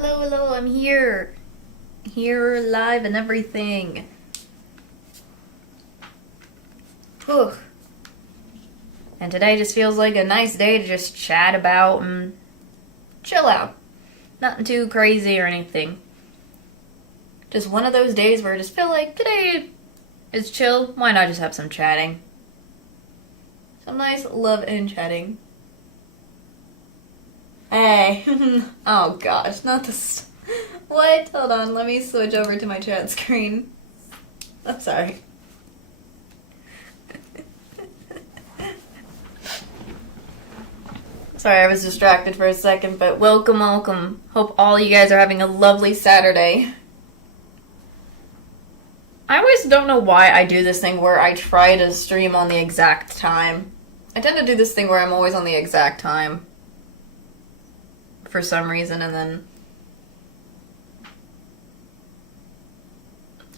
Hello, hello, I'm here. Here, live and everything. Whew. And today just feels like a nice day to just chat about and chill out. Nothing too crazy or anything. Just one of those days where I just feel like today is chill. Why not just have some chatting? Some nice love and chatting. Hey. Oh gosh, not this. What? Hold on, let me switch over to my chat screen. I'm sorry. Sorry, I was distracted for a second, but welcome, welcome. Hope all you guys are having a lovely Saturday. I always don't know why I do this thing where I try to stream on the exact time. I tend to do this thing where I'm always on the exact time. For some reason, and then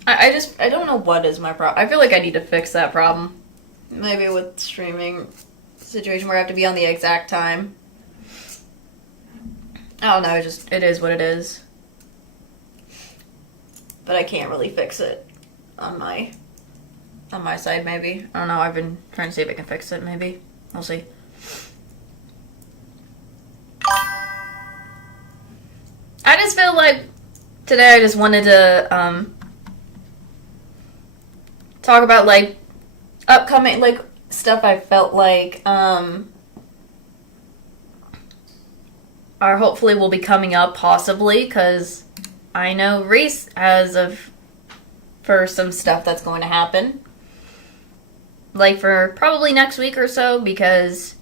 I don't know what is my problem. I feel like I need to fix that problem. Maybe with streaming situation where I have to be on the exact time. I don't know, it is what it is. But I can't really fix it on my side, maybe. I don't know, I've been trying to see if I can fix it, maybe. We'll see. I just feel like today I just wanted to talk about like upcoming like stuff I felt like are hopefully will be coming up possibly, because I know Reese for some stuff that's going to happen like for probably next week or so, because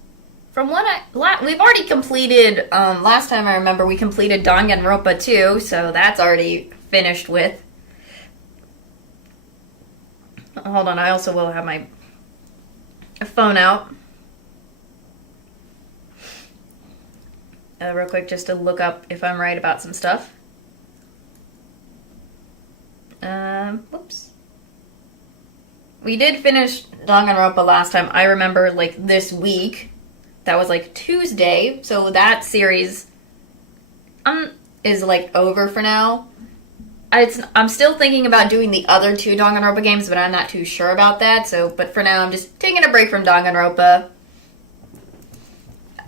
from what we've already completed, last time I remember we completed Danganronpa 2, so that's already finished with. Hold on, I also will have my phone out. Real quick, just to look up if I'm right about some stuff. Whoops. We did finish Danganronpa last time, I remember, like, this week. That was like Tuesday, so that series is like over for now. I'm still thinking about doing the other two Danganronpa games, but I'm not too sure about that. But for now, I'm just taking a break from Danganronpa.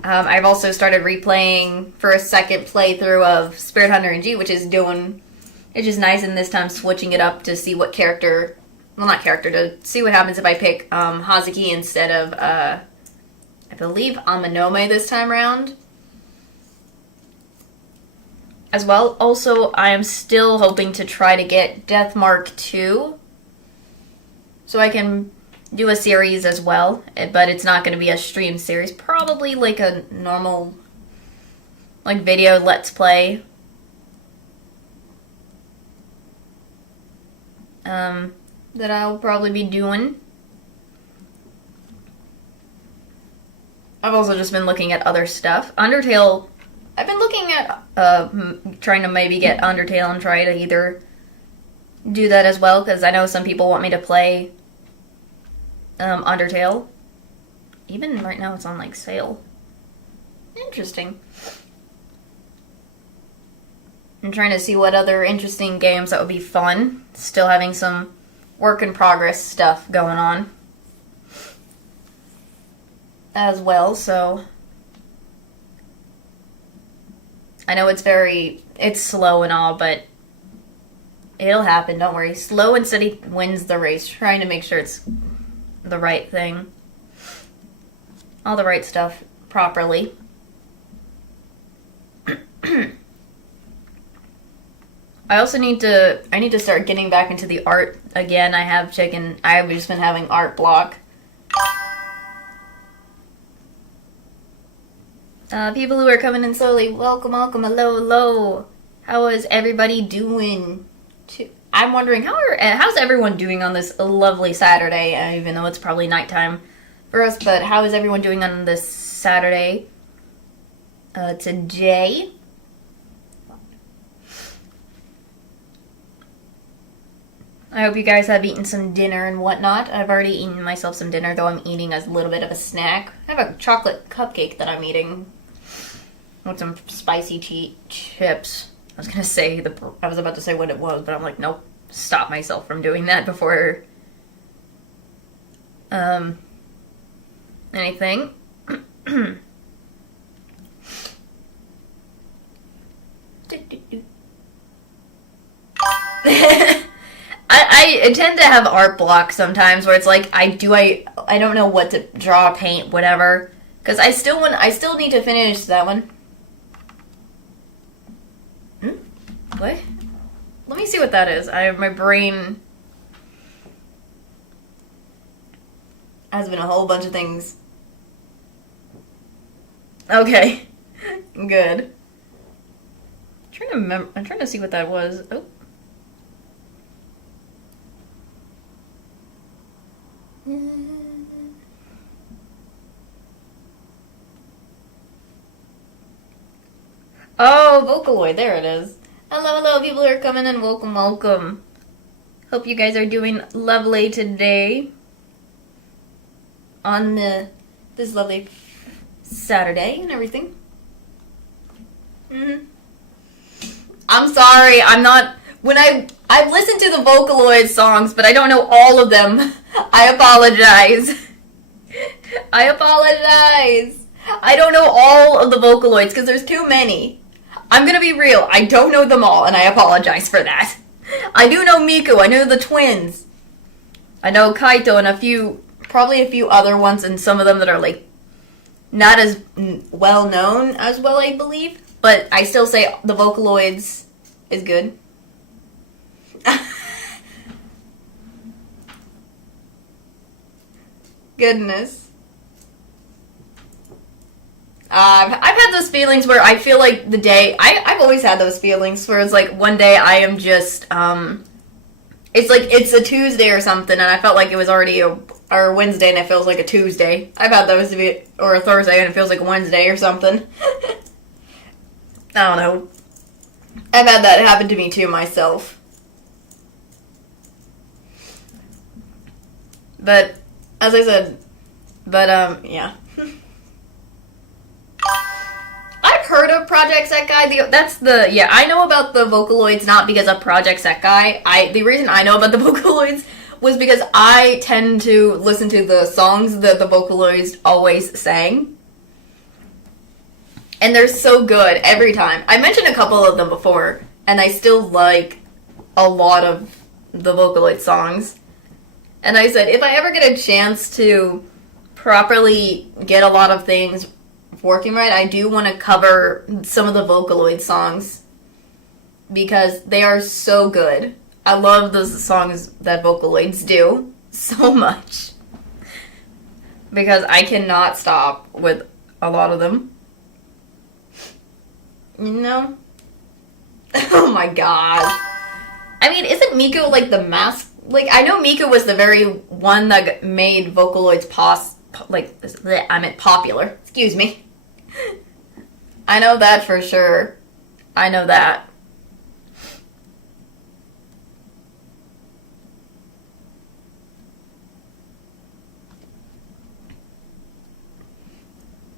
I've also started replaying for a second playthrough of Spirit Hunter NG, which is just nice, and this time switching it up to see what character, well, not character, to see what happens if I pick Hazuki instead of I believe Amanome this time around. As well, also, I am still hoping to try to get Deathmark 2. So I can do a series as well. But it's not going to be a stream series. Probably like a normal like video let's play. That I'll probably be doing. I've also just been looking at other stuff. Undertale, I've been looking at trying to maybe get Undertale and try to either do that as well, because I know some people want me to play Undertale. Even right now it's on like sale. Interesting. I'm trying to see what other interesting games that would be fun. Still having some work in progress stuff going on as well, so I know it's slow and all, but it'll happen, don't worry. Slow and steady wins the race. Trying to make sure it's the right thing. All the right stuff properly. I need to start getting back into the art again. I've just been having art block. People who are coming in slowly, welcome, welcome, hello, hello. How is everybody doing? I'm wondering, how's everyone doing on this lovely Saturday, even though it's probably nighttime for us, but how is everyone doing on this Saturday today? I hope you guys have eaten some dinner and whatnot. I've already eaten myself some dinner, though I'm eating a little bit of a snack. I have a chocolate cupcake that I'm eating with some spicy chips. I was gonna say I was about to say what it was, but I'm like, nope. Stop myself from doing that before anything. I tend to have art blocks sometimes where it's like I don't know what to draw, paint, whatever, because I still need to finish that one. What? Let me see what that is. My brain has been a whole bunch of things. Okay, good. I'm trying to see what that was. Oh. Oh, Vocaloid, there it is. Hello, people who are coming in, welcome. Hope you guys are doing lovely today on this lovely Saturday and everything. I'm sorry, I'm not... I've listened to the Vocaloid songs, but I don't know all of them. I apologize. I apologize. I don't know all of the Vocaloids, because there's too many. I'm gonna be real, I don't know them all, and I apologize for that. I do know Miku, I know the twins. I know Kaito and probably a few other ones, and some of them that are, like, not as well known as well, I believe. But I still say the Vocaloids is good. Goodness. I've had those feelings where I feel like I've always had those feelings where it's like one day I am just, it's like it's a Tuesday or something and I felt like it was already or Wednesday and it feels like a Tuesday. I've had those to be, or a Thursday and it feels like a Wednesday or something. I don't know. I've had that happen to me too myself. But, as I said, yeah. I've heard of Project Sekai. I know about the Vocaloids not because of Project Sekai. The reason I know about the Vocaloids was because I tend to listen to the songs that the Vocaloids always sang. And they're so good every time. I mentioned a couple of them before, and I still like a lot of the Vocaloid songs. And I said, if I ever get a chance to properly get a lot of things working right, I do want to cover some of the Vocaloid songs because they are so good. I love those songs that Vocaloids do so much because I cannot stop with a lot of them. You know? Oh my gosh. I mean, isn't Miku like the mask? Like, I know Miku was the very one that made Vocaloids popular. Excuse me. I know that for sure. I know that.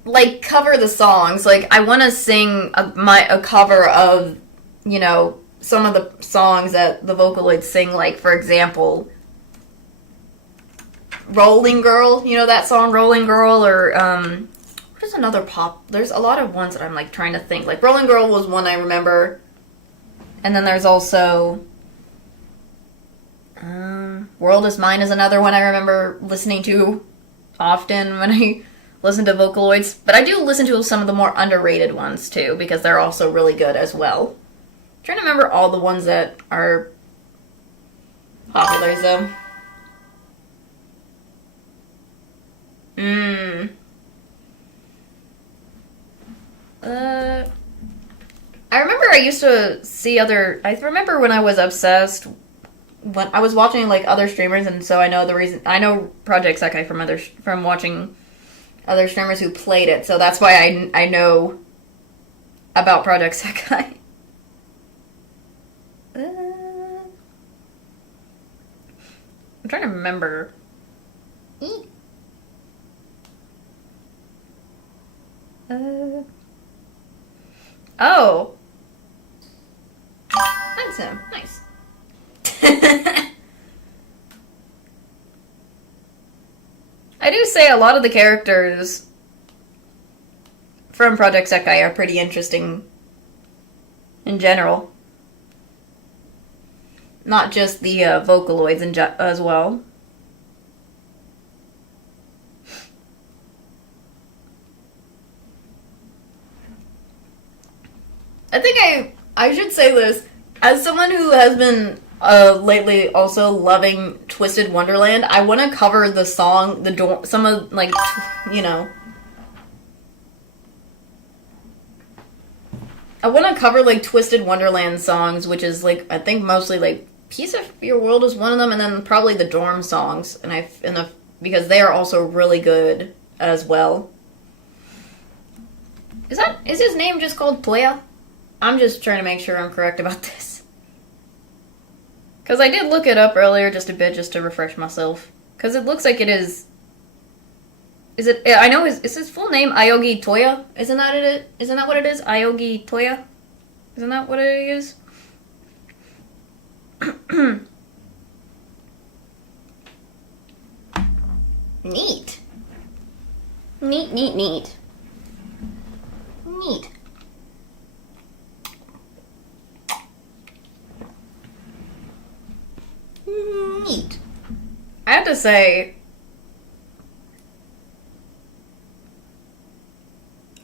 Like, cover the songs. Like, I want to sing a cover of, you know, some of the songs that the Vocaloids sing. Like, for example, Rolling Girl. You know that song, Rolling Girl? Or, what is another pop? There's a lot of ones that I'm, like, trying to think. Like, Rolling Girl was one I remember. And then there's also... World Is Mine is another one I remember listening to often when I listen to Vocaloids. But I do listen to some of the more underrated ones, too, because they're also really good as well. I'm trying to remember all the ones that are popular, though. I remember I used to see I remember when I was obsessed, when I was watching, like, other streamers, and so I know Project Sekai from watching other streamers who played it, so that's why I know about Project Sekai. I'm trying to remember. Oh. that's him. Nice. I do say a lot of the characters from Project Sekai are pretty interesting in general. Not just the Vocaloids as well. I think I should say this. As someone who has been lately also loving Twisted Wonderland, I want to cover the song, some of, like, you know. I want to cover, like, Twisted Wonderland songs, which is, like, I think mostly, like, Piece of Your World is one of them, and then probably the Dorm songs, because they are also really good as well. Is his name just called Toya? I'm just trying to make sure I'm correct about this. Because I did look it up earlier just a bit, just to refresh myself. Because it looks like it is... Is it... I know, is his full name Aogi Toya? Isn't that it? Isn't that what it is? Aogi Toya? Isn't that what it is? Neat. Neat, neat, neat. Neat. Neat. I have to say,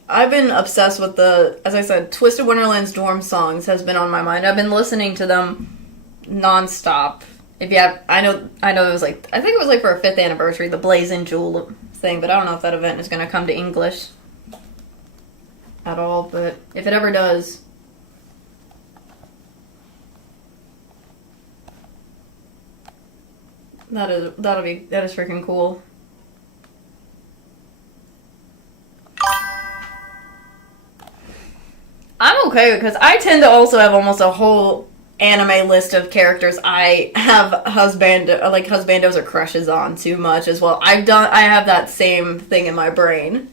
I've been obsessed with as I said, Twisted Wonderland's Dorm songs has been on my mind. I've been listening to them non-stop. I know it was like, I think it was like for a 5th anniversary, the Blazing Jewel thing, but I don't know if that event is going to come to English at all, but if it ever does, that is freaking cool. I'm okay because I tend to also have almost a whole anime list of characters I have husbandos or crushes on too much as well. I have that same thing in my brain.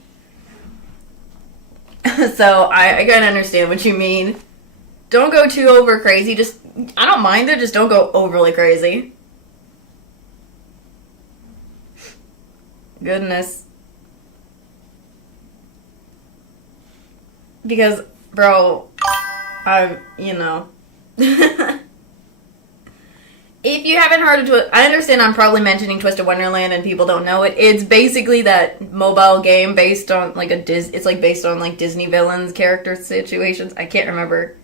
So I kind of understand what you mean. Don't go too over crazy. I don't mind it, just don't go overly crazy. Goodness. Because, bro, you know. If you haven't heard of I understand I'm probably mentioning Twisted Wonderland and people don't know it. It's basically that mobile game based on, like, it's, like, based on, like, Disney villains, character situations. I can't remember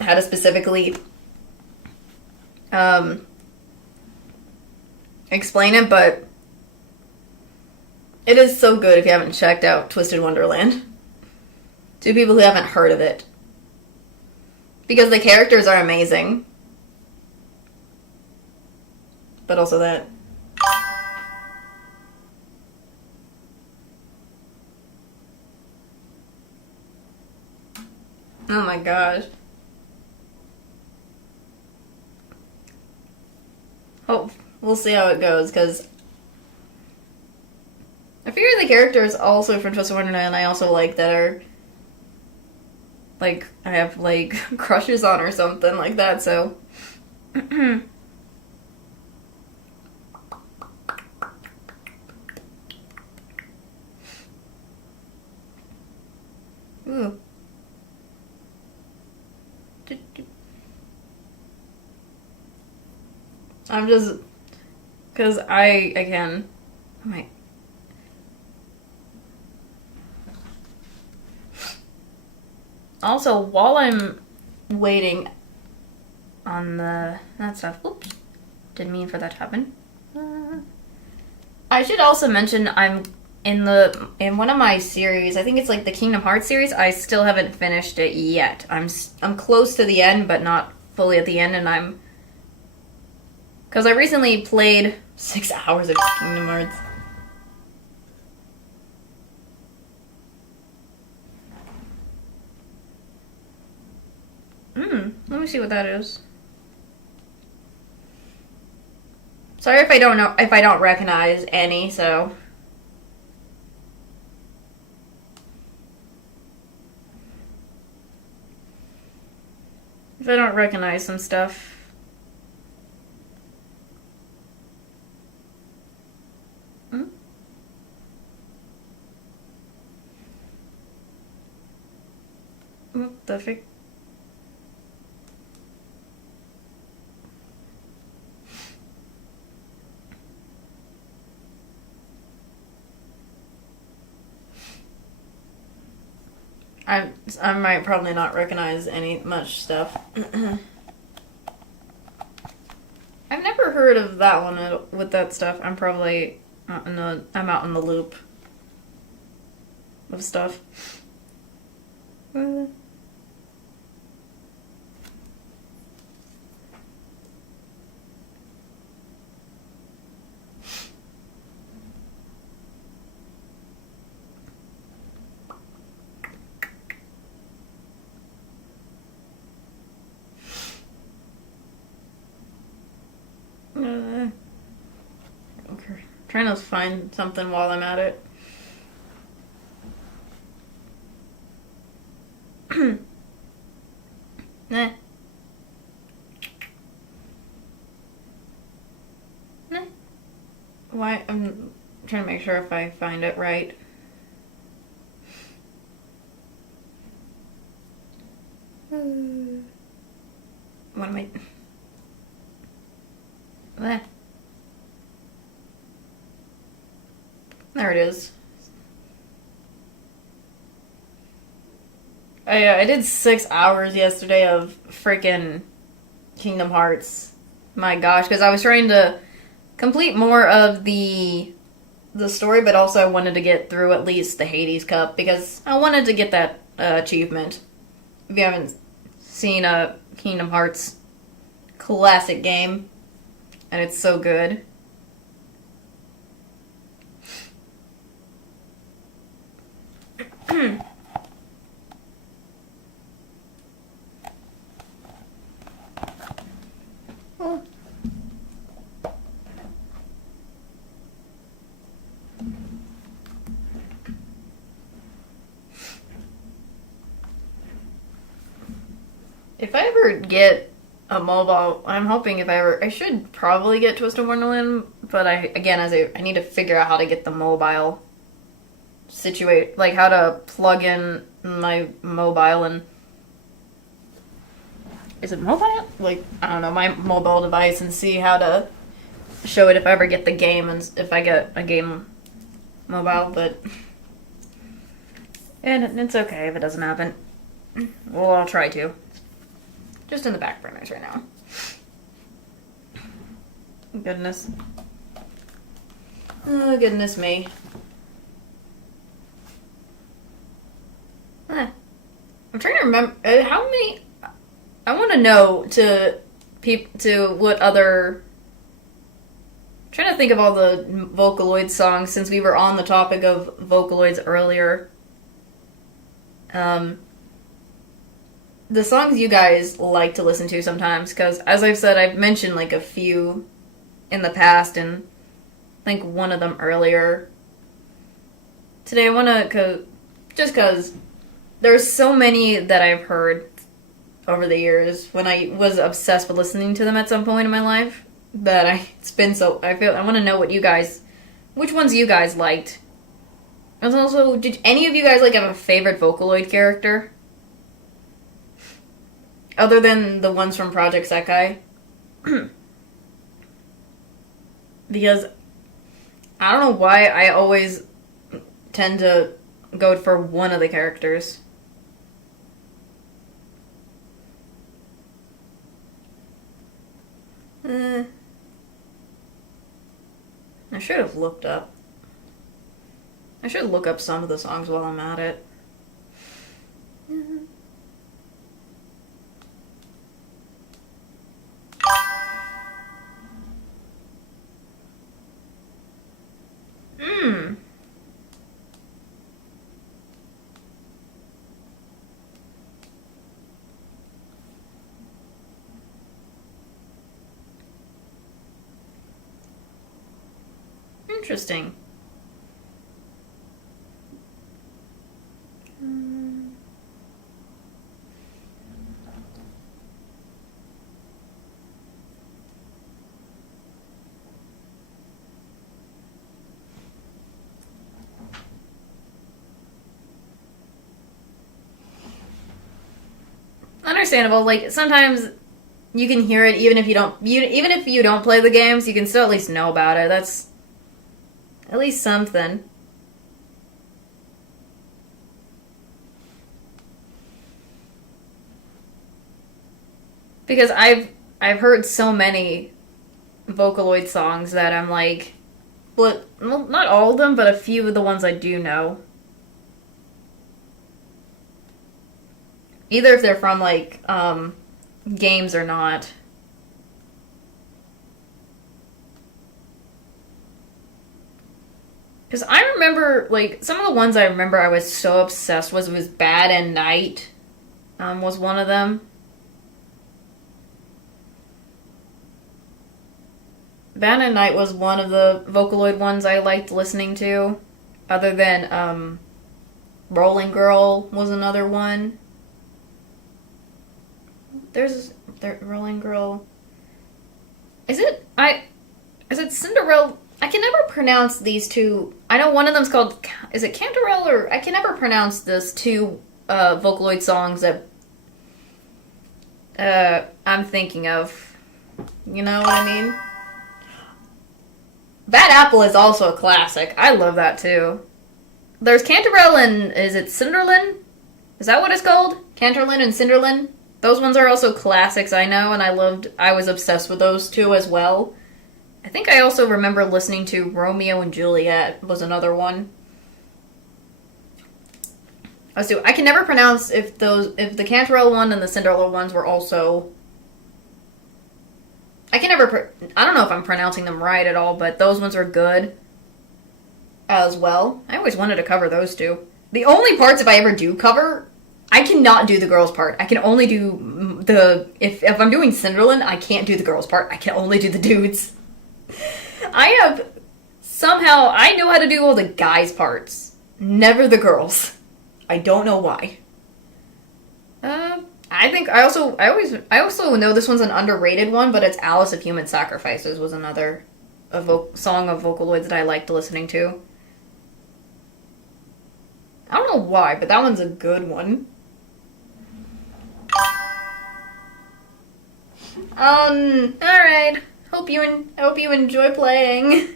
how to specifically explain it, but it is so good if you haven't checked out Twisted Wonderland. To people who haven't heard of it. Because the characters are amazing. But also that. Oh my gosh. Hope we'll see how it goes, because a few of the characters also from Twisted Wonderland I also like that are, like, I have, like, crushes on or something like that, so. Ooh. I'm just, because again, also, while I'm waiting on that stuff, oops, didn't mean for that to happen. I should also mention I'm in one of my series, I think it's like the Kingdom Hearts series, I still haven't finished it yet. I'm close to the end, but not fully at the end, and because I recently played 6 hours of Kingdom Hearts. Let me see what that is. Sorry if I don't recognize any, so. If I don't recognize some stuff. Hmm? What the fuck? I might probably not recognize any much stuff. I've never heard of that one with that stuff. I'm probably I'm out in the loop of stuff. Okay. Trying to find something while I'm at it. Nah. Nah. Why? I'm trying to make sure if I find it right. What am I? There it is. I did 6 hours yesterday of freaking Kingdom Hearts. My gosh, because I was trying to complete more of the story, but also I wanted to get through at least the Hades Cup because I wanted to get that achievement. If you haven't seen a Kingdom Hearts classic game, and it's so good. Oh. If I ever get a mobile, I'm hoping if I should probably get Twisted Wonderland, but I need to figure out how to get the mobile situate, like how to plug in my mobile and is it mobile? Like, I don't know, my mobile device and see how to show it if I ever get the game and if I get a game mobile, but and it's okay if it doesn't happen. Well, I'll try to. Just in the back burners right now. Goodness. Oh, goodness me. I'm trying to remember how many. I want to know to what other. I'm trying to think of all the Vocaloid songs since we were on the topic of Vocaloids earlier. The songs you guys like to listen to sometimes, because as I've said, I've mentioned like a few in the past, and I think one of them earlier. Today I want to, just because there's so many that I've heard over the years when I was obsessed with listening to them at some point in my life that I want to know which ones you guys liked. And also, did any of you guys like have a favorite Vocaloid character? Other than the ones from Project Sekai? Because I don't know why I always tend to go for one of the characters. I should have looked up. I should look up some of the songs while I'm at it. Interesting. understandable. Like sometimes you can hear it even if even if you don't play the games, you can still at least know about it. That's at least something. Because I've heard so many Vocaloid songs that I'm like, well, not all of them, but a few of the ones I do know. Either if they're from like games or not. Because I remember, like, some of the ones I remember I was so obsessed with was Bad and Night was one of them. Bad and Night was one of the Vocaloid ones I liked listening to. Other than Rolling Girl was another one. There's Rolling Girl. Is it Cinderella? I can never pronounce these two. I know one of them's called, is it Cantarell, or I can never pronounce this two Vocaloid songs that I'm thinking of. You know what I mean? Bad Apple is also a classic. I love that too. There's Cantarell and, is it Cinderlin? Is that what it's called? Canterlin and Cinderlin? Those ones are also classics, I know, and I was obsessed with those two as well. I think I also remember listening to Romeo and Juliet was another one. I can never pronounce if the Cantarell one and the Cinderella ones were also... I don't know if I'm pronouncing them right at all, but those ones are good as well. I always wanted to cover those two. The only parts, if I ever do cover, I cannot do the girls part. I can only do if I'm doing Cinderland, I can't do the girls part. I can only do the dudes. I know how to do all the guys parts, never the girls. I don't know why. I think I also know this one's an underrated one, but it's Alice of Human Sacrifices was another song of Vocaloids that I liked listening to. I don't know why, but that one's a good one. Alright. Hope you enjoy playing.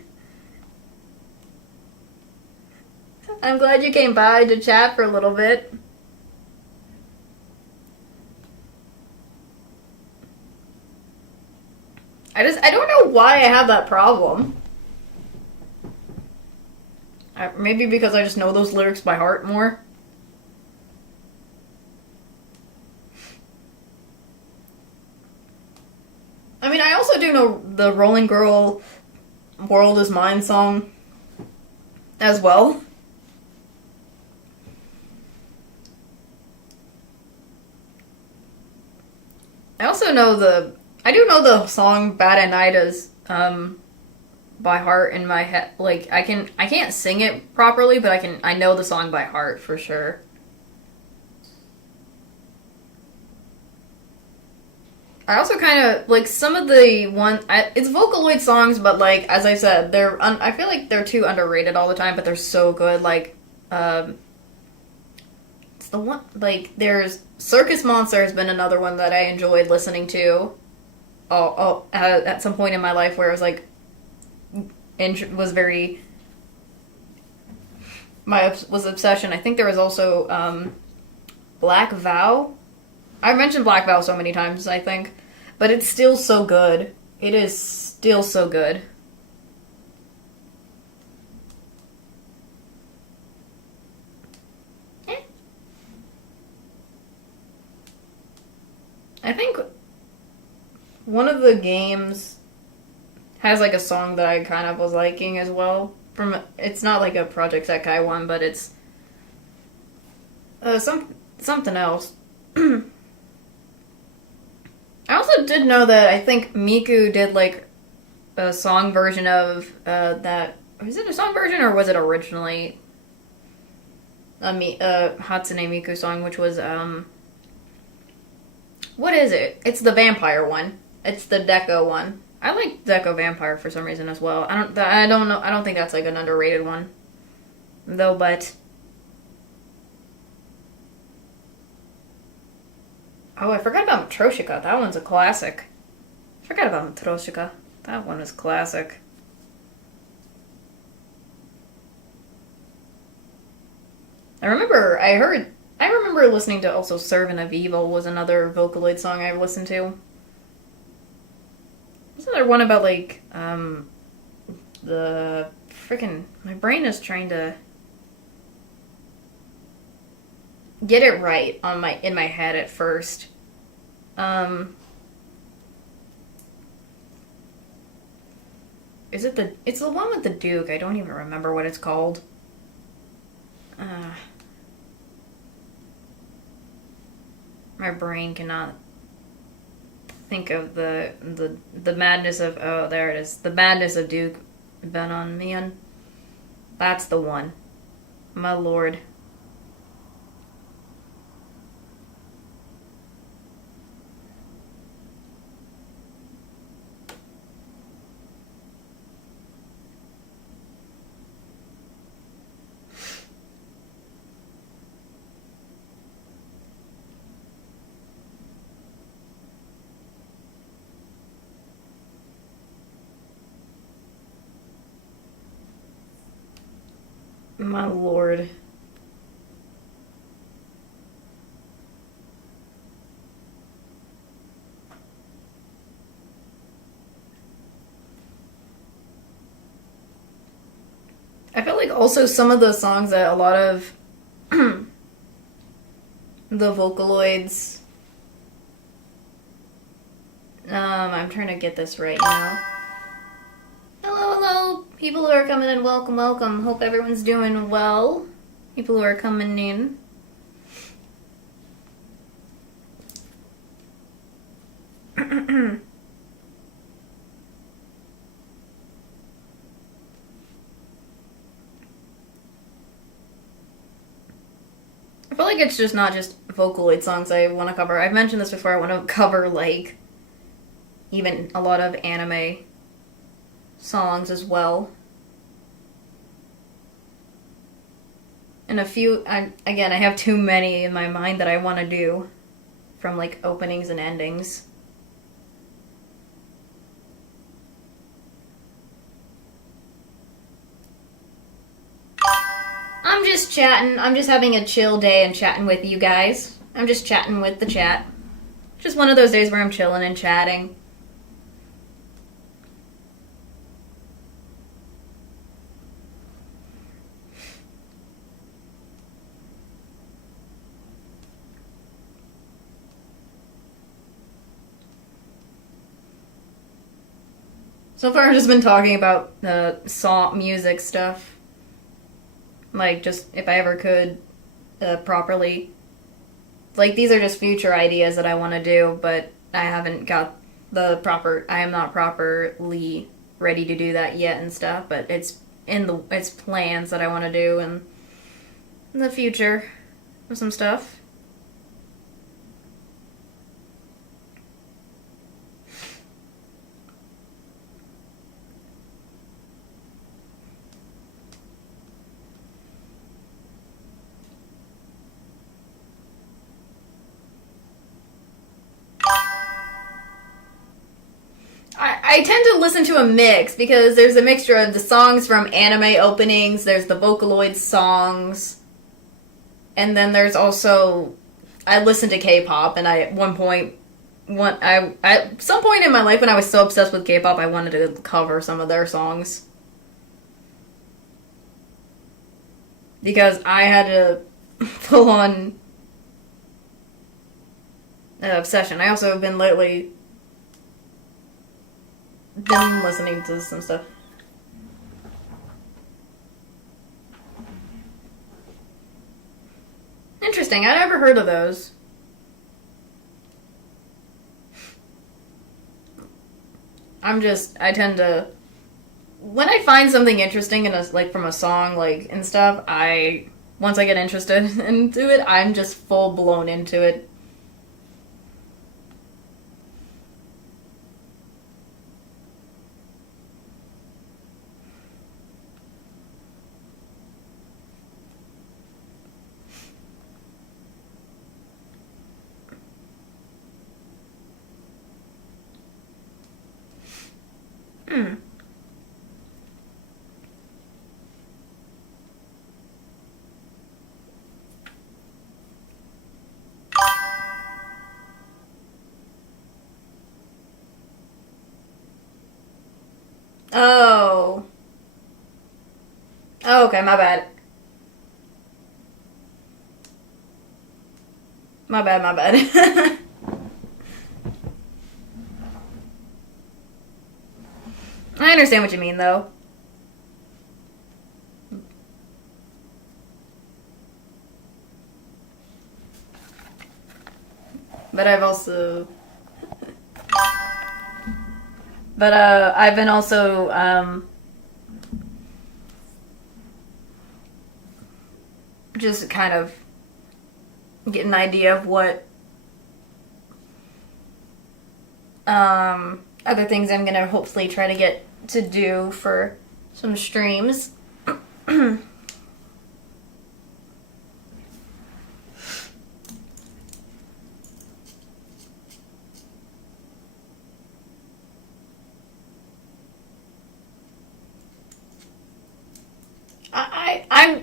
I'm glad you came by to chat for a little bit. I don't know why I have that problem. Maybe because I just know those lyrics by heart more. I mean, I also do know the Rolling Girl World Is Mine song as well. I do know the song Bad at Night is by heart in my head. Like I can't sing it properly, but I know the song by heart for sure. I also kind of like some of the it's Vocaloid songs, but like as I said, I feel like they're too underrated all the time, but they're so good. Like it's the one like there's Circus Monster has been another one that I enjoyed listening to. At some point in my life where I was like was obsession. I think there was also Black Vow. I've mentioned Black Vow so many times, I think, but it's still so good. It is still so good. I think one of the games has like a song that I kind of was liking as well. It's not like a Project Sekai one, but it's something else. I also did know that I think Miku did like a song version of that. Was it a song version or was it originally a Hatsune Miku song, which was what is it? It's the vampire one. It's the Deco one. I like Deco Vampire for some reason as well. I don't know. I don't think that's like an underrated one, though. But Oh, I forgot about Matryoshka. That one's a classic. Forgot about Matryoshka. That one is classic. I remember listening to also Servant of Evil was another Vocaloid song I listened to. Wasn't there one about like, the freaking, my brain is trying to get it right in my head at first. Um, it's the one with the Duke. I don't even remember what it's called. Uh, my brain cannot think of the madness of, oh, there it is. The madness of Duke Benon Man. That's the one. My lord. My lord. I feel like also some of the songs that a lot of the Vocaloids. I'm trying to get this right now. Hello, hello, people who are coming in. Welcome, welcome. Hope everyone's doing well. People who are coming in. I feel like it's just not just Vocaloid songs I want to cover. I've mentioned this before. I want to cover, like, even a lot of anime songs as well. And a few, again, I have too many in my mind that I want to do from, like, openings and endings. I'm just chatting. I'm just having a chill day and chatting with you guys. I'm just chatting with the chat. Just one of those days where I'm chilling and chatting. So far, I've just been talking about the song music stuff. Like, just if I ever could properly. Like, these are just future ideas that I want to do, but I haven't got I am not properly ready to do that yet and stuff, but it's plans that I want to do in the future with some stuff. I tend to listen to a mix because there's a mixture of the songs from anime openings, there's the Vocaloid songs, and then there's also I listen to K-pop, and I at one point at some point in my life when I was so obsessed with K-pop, I wanted to cover some of their songs because I had a full on obsession. I also have been lately been listening to some stuff. Interesting. I never heard of those. I tend to, when I find something interesting in like from a song, like, and stuff, once I get interested into it, I'm just full blown into it. Oh. Oh, okay, my bad. My bad, my bad. I understand what you mean, though. But I've also... But, I've been also, just kind of get an idea of what, other things I'm gonna hopefully try to get to do for some streams.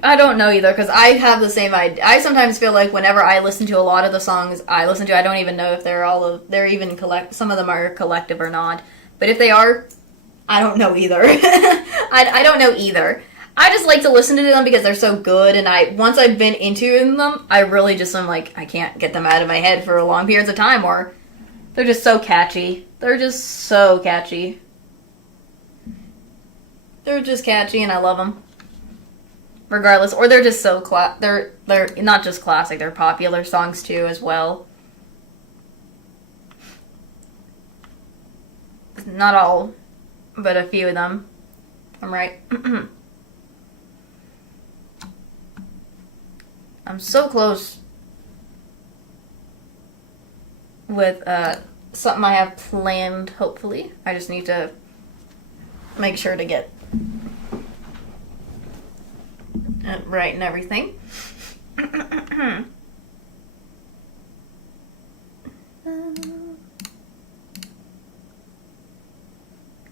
I don't know either, because I have the same idea. I sometimes feel like whenever I listen to a lot of the songs I listen to, I don't even know if they're even some of them are collective or not. But if they are, I don't know either. I don't know either. I just like to listen to them because they're so good, and once I've been into them, I really just am like, I can't get them out of my head for long periods of time, or they're just so catchy. They're just so catchy. They're just catchy, and I love them. Regardless, or they're just so they're not just classic, they're popular songs too as well. Not all, but a few of them. I'm right. I'm so close with something I have planned, hopefully. I just need to make sure to get right and everything. I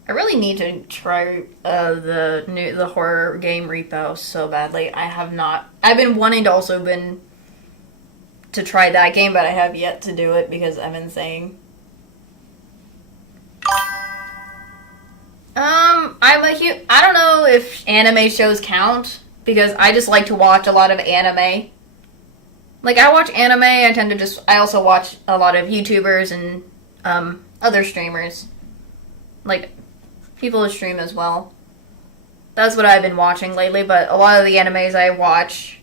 really need to try the horror game Repo so badly. I have not. I've been wanting to try that game, but I have yet to do it because I've been saying. I don't know if anime shows count, because I just like to watch a lot of anime. Like, I watch anime, I also watch a lot of YouTubers and other streamers. Like, people who stream as well. That's what I've been watching lately, but a lot of the animes I watch,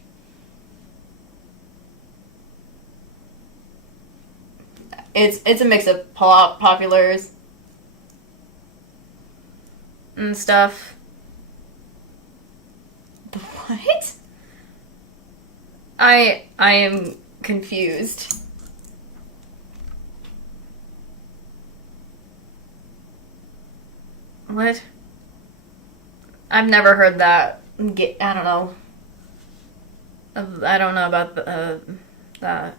it's a mix of populars and stuff. What? I am confused. What? I've never heard that. I don't know. I don't know about that.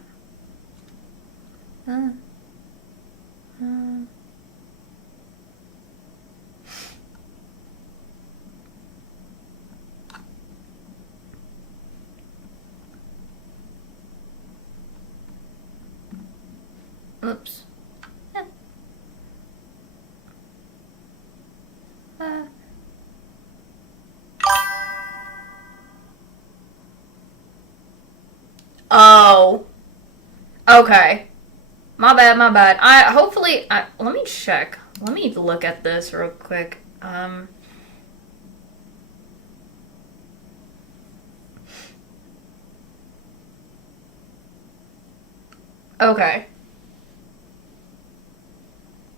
Oops. Oh. Okay. My bad, my bad. Let me check. Let me look at this real quick. Okay.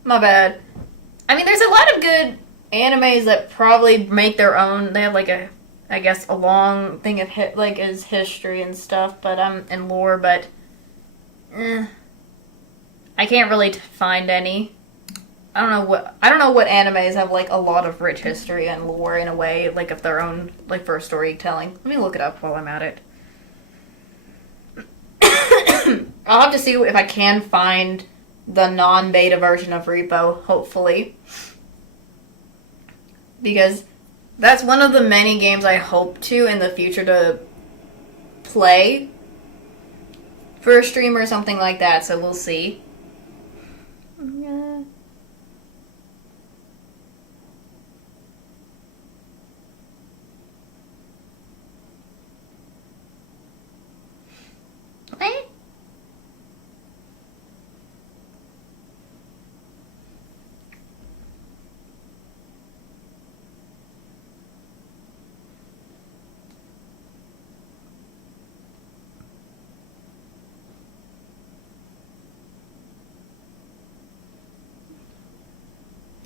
My bad. I mean, there's a lot of good animes that probably make their own. They have like I guess, a long thing of is history and stuff, but and lore. But I can't really find any. I don't know what animes have like a lot of rich history and lore in a way, like of their own, like for storytelling. Let me look it up while I'm at it. I'll have to see if I can find the non-beta version of Repo, hopefully. because that's one of the many games I hope to in the future to play for a stream or something like that, so we'll see. Yeah.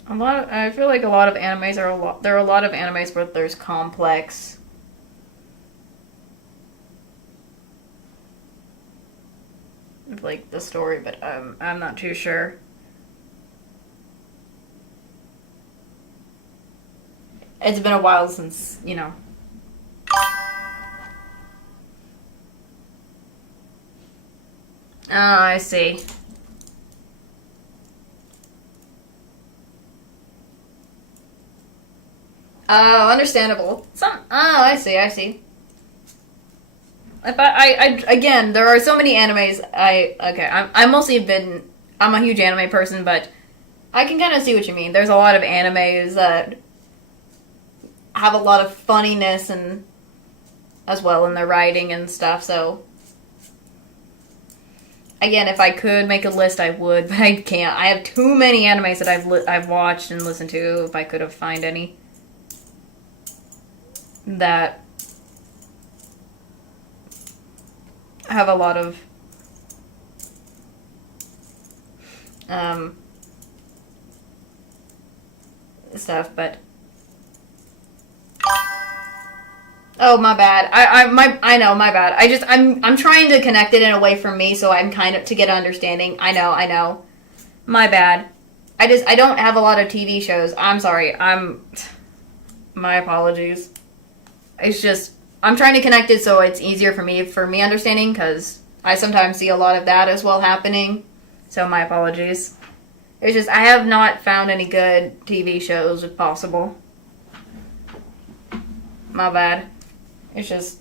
What? I feel like a lot of animes are there are a lot of animes where there's complex like the story, but I'm not too sure. It's been a while since, you know. Oh, I see. Oh, understandable. I see, I see. If again, there are so many animes. I'm mostly I'm a huge anime person, but I can kind of see what you mean. There's a lot of animes that have a lot of funniness and as well in their writing and stuff. So again, if I could make a list, I would, but I can't. I have too many animes that I've watched and listened to. If I could have find any that have a lot of stuff, but oh, my bad. I know, my bad. I'm trying to connect it in a way for me, so I'm kind of to get understanding. I know. My bad. I don't have a lot of TV shows. I'm sorry. My apologies. It's just I'm trying to connect it so it's easier for me understanding, because I sometimes see a lot of that as well happening. So my apologies. It's just I have not found any good TV shows if possible. My bad. It's just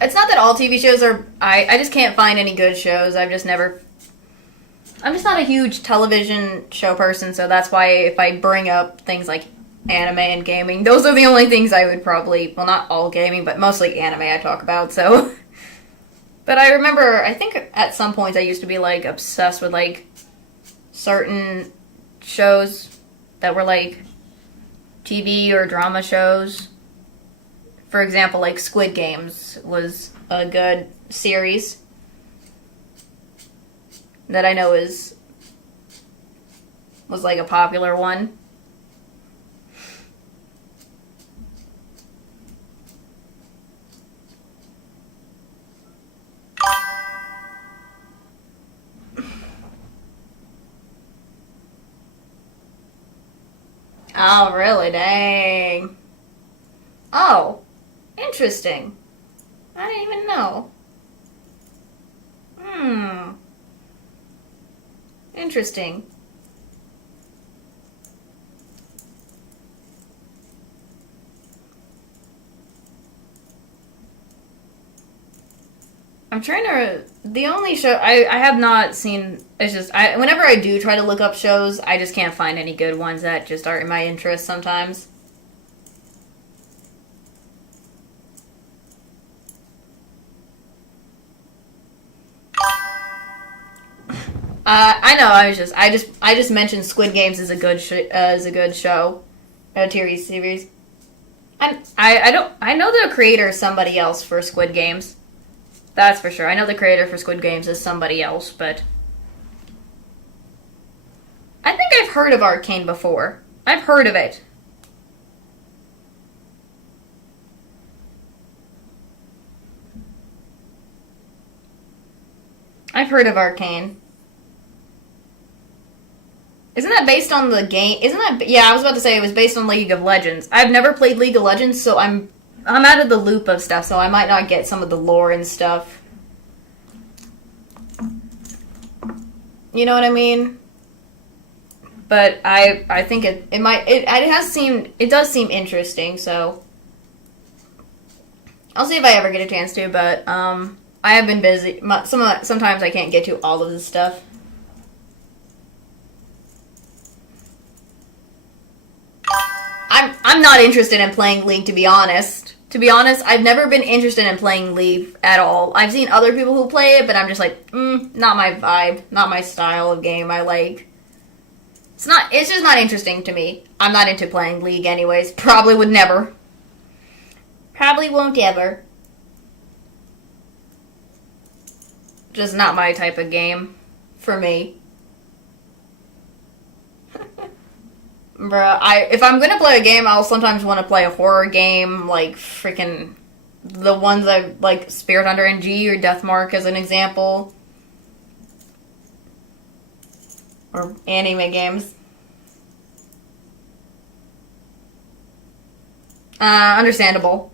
it's not that all TV shows are I just can't find any good shows. I'm just not a huge television show person, so that's why if I bring up things like anime and gaming, those are the only things I would probably, well, not all gaming, but mostly anime I talk about, so. But I remember, I think at some points I used to be, like, obsessed with, like, certain shows that were, like, TV or drama shows. For example, like, Squid Games was a good series that I know was like a popular one. Oh, really? Dang. Oh, interesting. I didn't even know. Interesting. I'm trying to. The only show I have not seen. It's just whenever I do try to look up shows, I just can't find any good ones that just are in my interest sometimes. I know. I just mentioned Squid Games is a good show, a TV series. I know the creator is somebody else for Squid Games. That's for sure. I know the creator for Squid Games is somebody else, but I think I've heard of Arcane before. I've heard of it. I've heard of Arcane. Isn't that based on the game? Yeah, I was about to say it was based on League of Legends. I've never played League of Legends, so I'm out of the loop of stuff, so I might not get some of the lore and stuff. You know what I mean? But I think it does seem interesting, so I'll see if I ever get a chance to, but I have been busy. Sometimes I can't get to all of this stuff. I'm not interested in playing League, to be honest. To be honest, I've never been interested in playing League at all. I've seen other people who play it, but I'm just like, not my vibe, not my style of game I like. It's just not interesting to me. I'm not into playing League anyways. Probably would never. Probably won't ever. Just not my type of game. For me. Bruh, if I'm gonna play a game, I'll sometimes want to play a horror game, like freaking the ones like Spirit Hunter NG or Deathmark as an example. Or anime games. Understandable.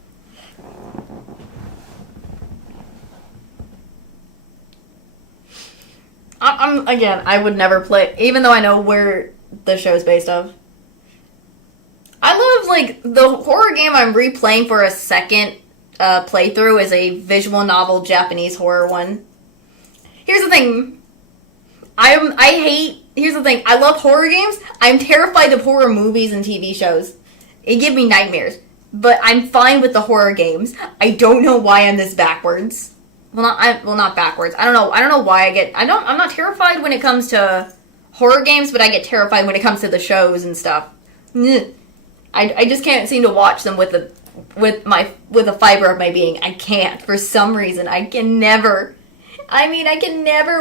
I would never play, even though I know where the show's based off. I love, like, the horror game I'm replaying for a second playthrough is a visual novel Japanese horror one. Here's the thing. Here's the thing. I love horror games. I'm terrified of horror movies and TV shows. It give me nightmares. But I'm fine with the horror games. I don't know why I'm this backwards. Not backwards. I don't know why I'm not terrified when it comes to horror games, but I get terrified when it comes to the shows and stuff. I just can't seem to watch them with a fiber of my being. I can't. For some reason, I can never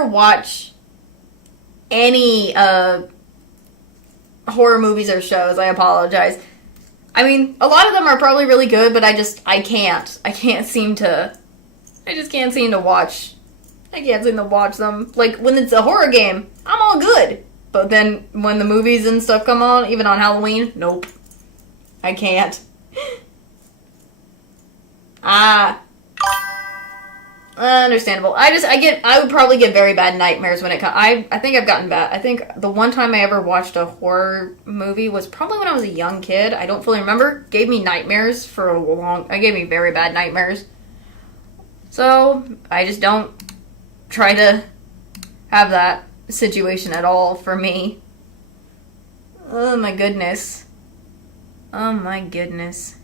watch any horror movies or shows. I apologize. I mean, a lot of them are probably really good, but I just can't seem to watch. I can't seem to watch them. Like, when it's a horror game, I'm all good. But then, when the movies and stuff come on, even on Halloween, nope. I can't. Understandable. I would probably get very bad nightmares when it comes. I think I've gotten bad. I think the one time I ever watched a horror movie was probably when I was a young kid. I don't fully remember. Gave me nightmares it gave me very bad nightmares. So, I just don't try to have that situation at all for me. Oh my goodness. Oh my goodness.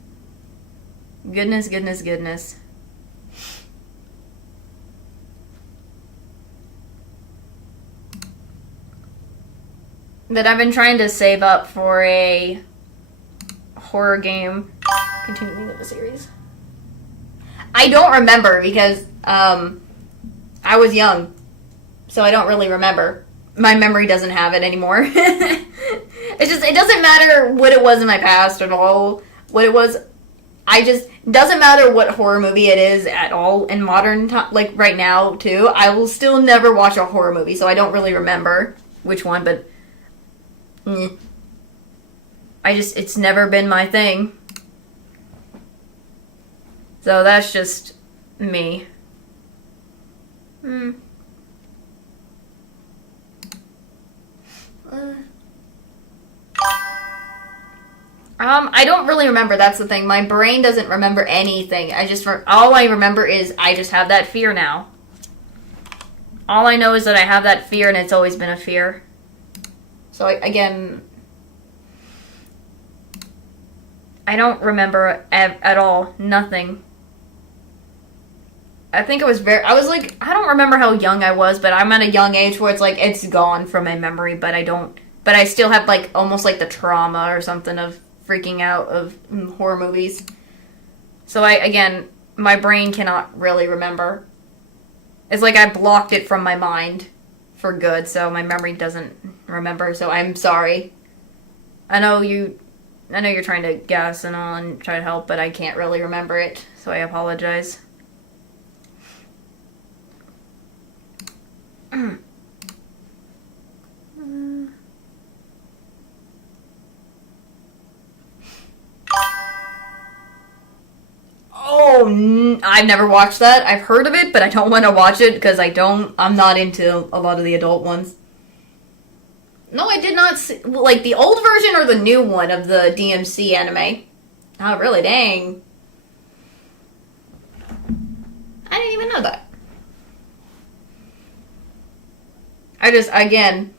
Goodness. That I've been trying to save up for a horror game. Continuing with the series. I don't remember because I was young, so I don't really remember. My memory doesn't have it anymore. It doesn't matter what it was in my past at all. What it was, doesn't matter what horror movie it is at all in modern time, like right now too. I will still never watch a horror movie, so I don't really remember which one, but it's never been my thing. So that's just me. I don't really remember. That's the thing. My brain doesn't remember anything. All I remember is I just have that fear now. All I know is that I have that fear, and it's always been a fear. So again, I don't remember at all. Nothing. I think I don't remember how young I was, but I'm at a young age where it's gone from my memory, but I still have almost the trauma or something of freaking out of horror movies. So my brain cannot really remember. It's like I blocked it from my mind for good, so my memory doesn't remember, so I'm sorry. I know you're trying to guess and all and try to help, but I can't really remember it, so I apologize. I've never watched that. I've heard of it, but I don't want to watch it because I'm not into a lot of the adult ones. No, I did not see, like, the old version or the new one of the DMC anime. Oh, really? Dang. I didn't even know that. I just, again...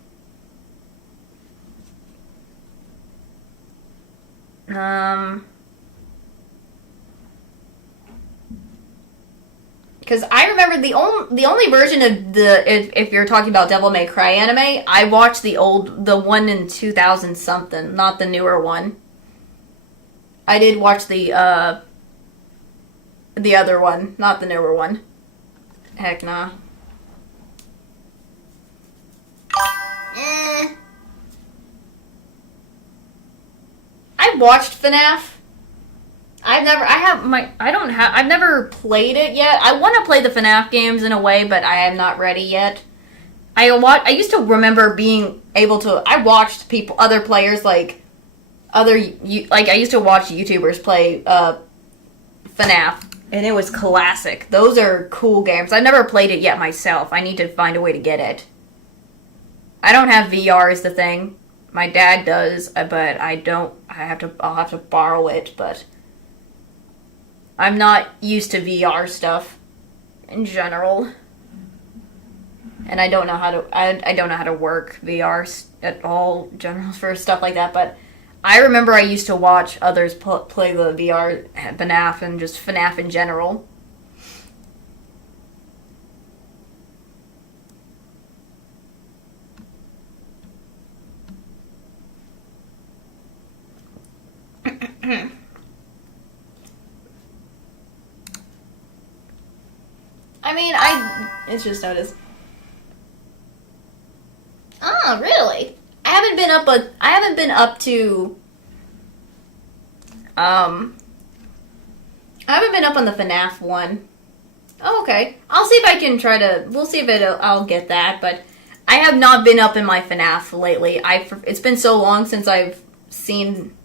Because I remember the only version of if you're talking about Devil May Cry anime, I watched the one in 2000 something, not the newer one. I did watch the other one, not the newer one. Heck nah. I watched FNAF. I've never played it yet. I want to play the FNAF games in a way, but I am not ready yet. I used to remember being able to, I watched other players, like, I used to watch YouTubers play, FNAF, and it was classic. Those are cool games. I've never played it yet myself. I need to find a way to get it. I don't have VR is the thing. My dad does, but I don't. I'll have to borrow it, but I'm not used to VR stuff in general. And I don't know how to I don't know how to work VR at all general for stuff like that, but I remember I used to watch others play the VR FNAF and just FNAF in general. I mean, it's just noticed. Oh, really? I haven't been up to I haven't been up on the FNAF one. Oh, okay. I'll see if I can we'll see if I'll get that, but I have not been up in my FNAF lately. It's been so long since I've seen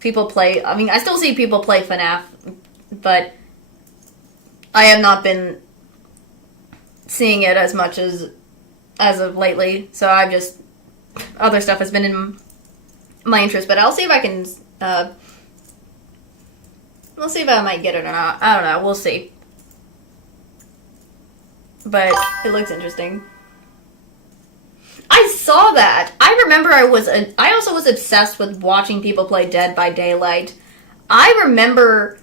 people play. I mean, I still see people play FNAF, but I have not been seeing it as much as of lately. So I've just other stuff has been in my interest, but I'll see if I can. We'll see if I might get it or not. I don't know. We'll see. But it looks interesting. I saw that. I remember I also was obsessed with watching people play Dead by Daylight. I remember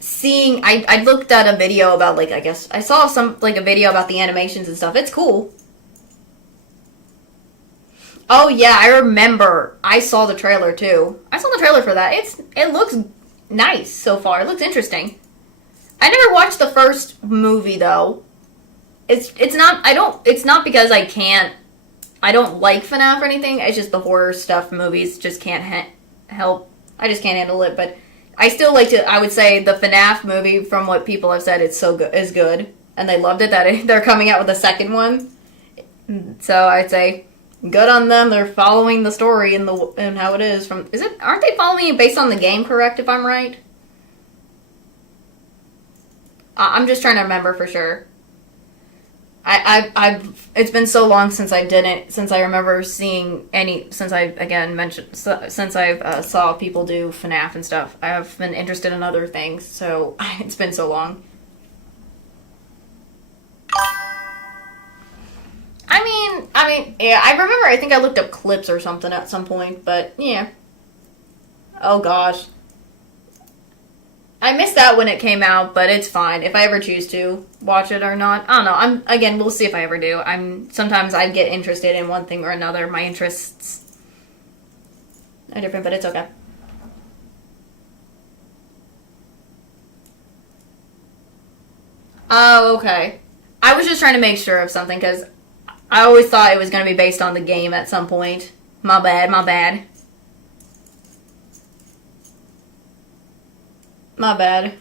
seeing, I looked at a video about, like, I guess, I saw a video about the animations and stuff. It's cool. Oh, yeah, I remember. I saw the trailer, too. I saw the trailer for that. It looks nice so far. It looks interesting. I never watched the first movie, though. It's not because I don't like FNAF or anything. It's just the horror stuff movies just can't help. I just can't handle it, but I still like to, I would say the FNAF movie, from what people have said, is good. And they loved it that they're coming out with a second one. So I'd say good on them. They're following the story and how it is aren't they following it based on the game, correct, if I'm right? I'm just trying to remember for sure. It's been so long since I remember seeing since I've saw people do FNAF and stuff. I have been interested in other things, so it's been so long. I mean, yeah, I remember, I think I looked up clips or something at some point, but yeah. Oh gosh. I missed out when it came out, but it's fine if I ever choose to watch it or not. I don't know. We'll see if I ever do. Sometimes I get interested in one thing or another. My interests are different, but it's okay. Oh, okay. I was just trying to make sure of something, because I always thought it was going to be based on the game at some point. My bad. My bad.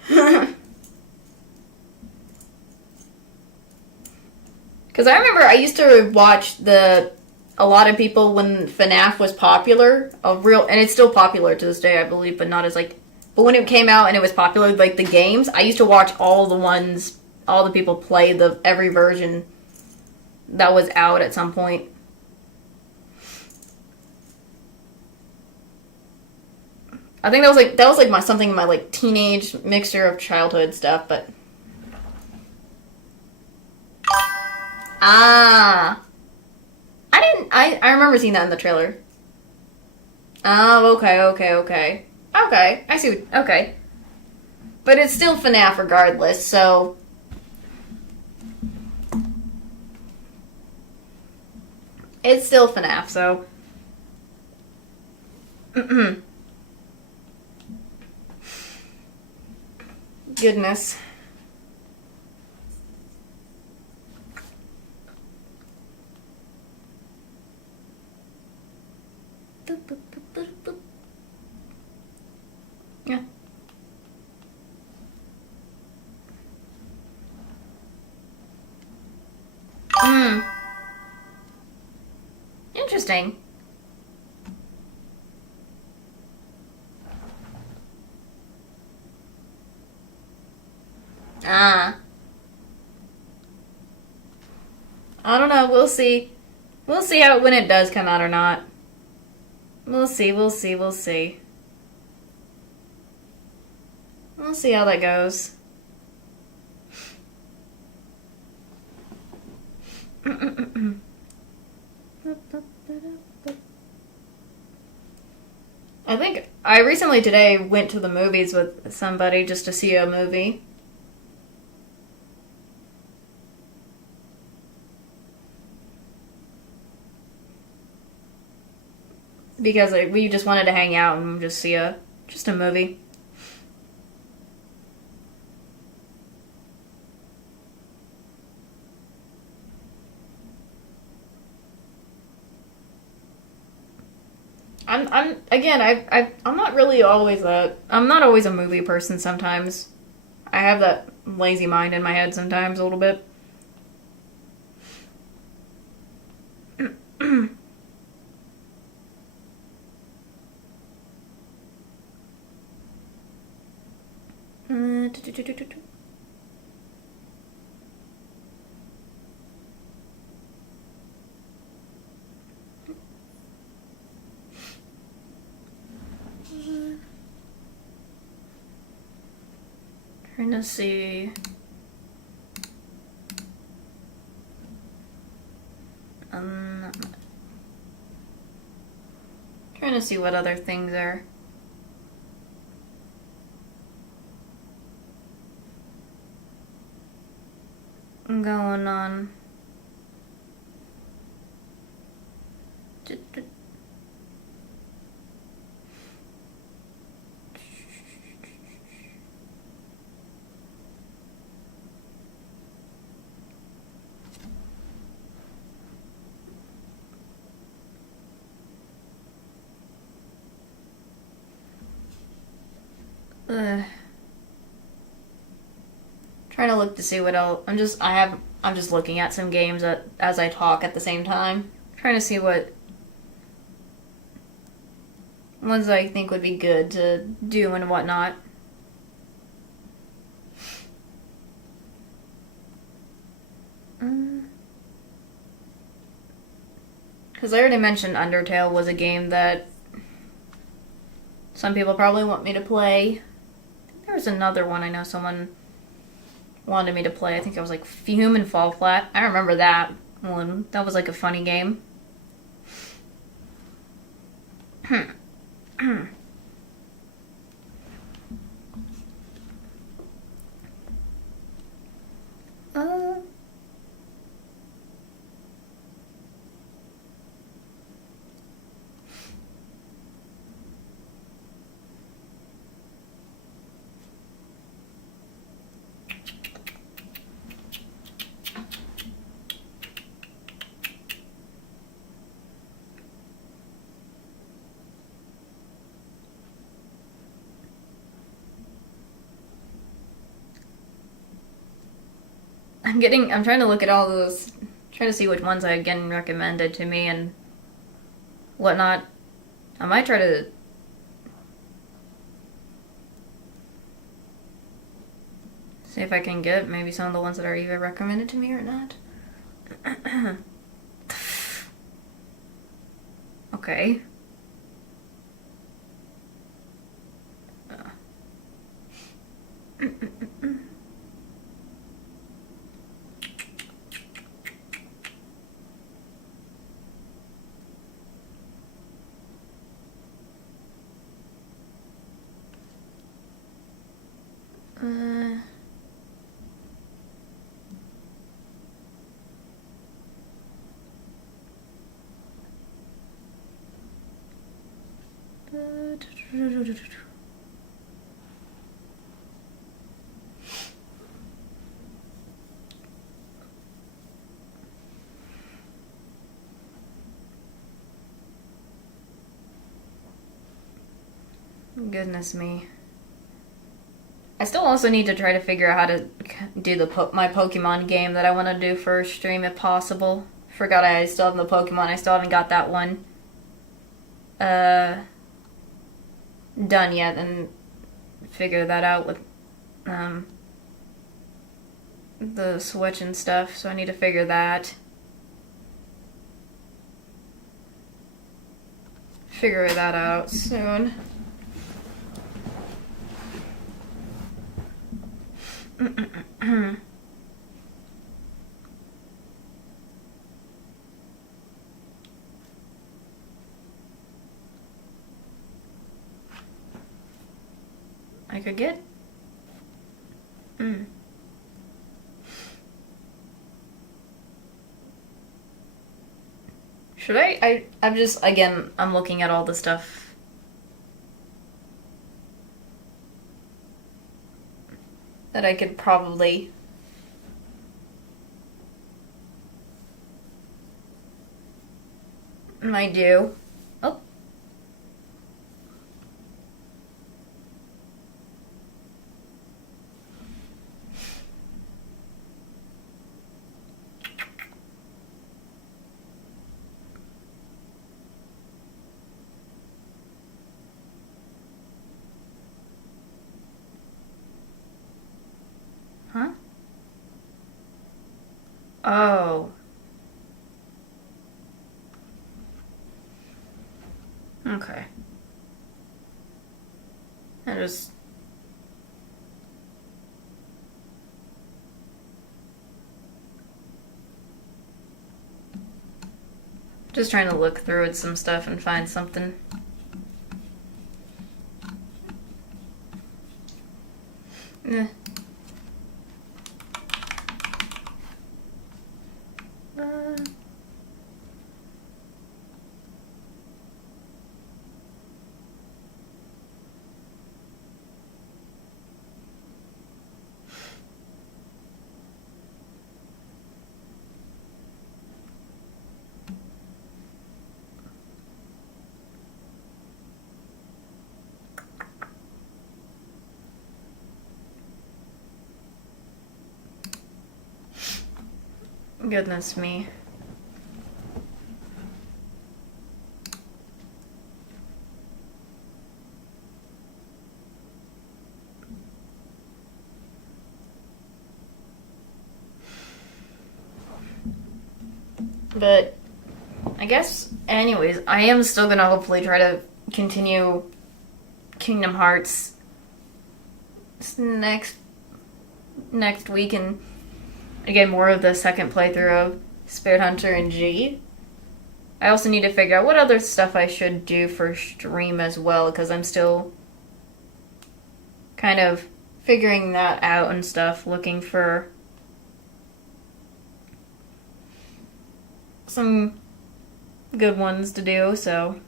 Because I remember I used to watch a lot of people when FNAF was popular, and it's still popular to this day, I believe, but not as but when it came out and it was popular, like the games, I used to watch all the people play every version that was out at some point. I think that was like my something in my like teenage mixture of childhood stuff, but ah, I remember seeing that in the trailer. Oh, okay, okay, okay. Okay, I see. Okay. But it's still FNAF regardless, so. It's still FNAF, so. Goodness. Yeah. Hmm. Interesting. Ah. I don't know. We'll see. We'll see how when it does come out or not. We'll see. We'll see. We'll see. We'll see how that goes. I think I recently today went to the movies with somebody just to see a movie. Because like, we just wanted to hang out and just see a movie. I'm again I'm not really always a I'm not always a movie person sometimes. I have that lazy mind in my head sometimes a little bit. Trying to see. Um, Trying to see what other things are going on. Ugh. Trying to look to see what else. I'm just looking at some games as I talk at the same time. Trying to see what ones I think would be good to do and whatnot. Because I already mentioned Undertale was a game that some people probably want me to play. There was another one I know someone wanted me to play. I think it was like Human Fall Flat. I remember that one. That was like a funny game. uh, I'm trying to look at all those, trying to see which ones are getting recommended to me and whatnot. I might try to see if I can get maybe some of the ones that are either recommended to me or not. Okay. Goodness me. I still also need to try to figure out how to do my Pokemon game that I want to do for stream if possible. Forgot I still have the Pokemon. I still haven't got that one done yet, and figure that out with the Switch and stuff. So I need to figure that. Figure that out soon. I could get. Should I? I'm just, again, I'm looking at all the stuff. That I could probably. Might do. Oh. Huh? Oh. Okay. I just trying to look through at some stuff and find something. Eh. Goodness me. But I guess, anyways, I am still gonna hopefully try to continue Kingdom Hearts next week, and again, more of the second playthrough of Spirit Hunter and G. I also need to figure out what other stuff I should do for stream as well, because I'm still kind of figuring that out and stuff, looking for some good ones to do, so.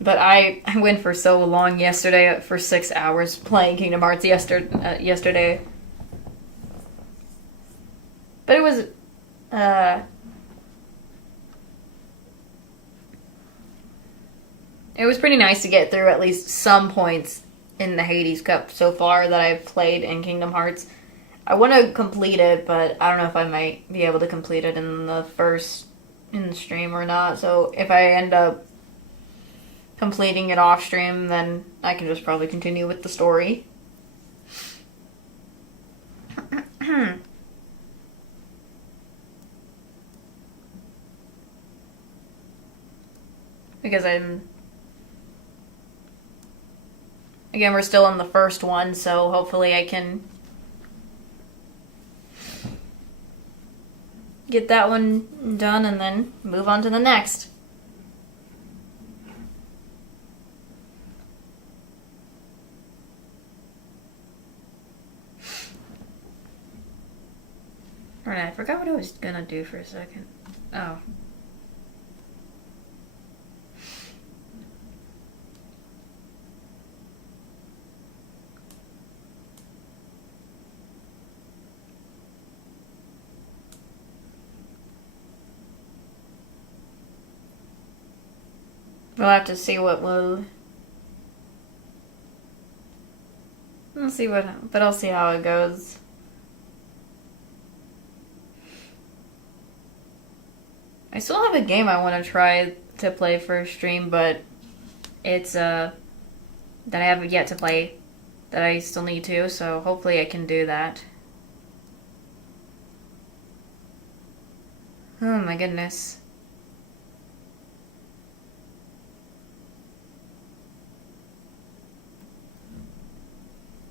But I went for so long yesterday, for 6 hours playing Kingdom Hearts yesterday. But it was, it was pretty nice to get through at least some points in the Hades Cup so far that I've played in Kingdom Hearts. I want to complete it, but I don't know if I might be able to complete it in the stream or not. So if I end up completing it off stream, then I can just probably continue with the story. Because again, we're still in the first one, so hopefully I can get that one done and then move on to the next. Alright, I forgot what I was gonna do for a second. Oh. We'll have to see what will. We'll see what, but I'll see how it goes. I still have a game I want to try to play for a stream, but it's that I haven't yet to play, that I still need to, so hopefully I can do that. Oh my goodness.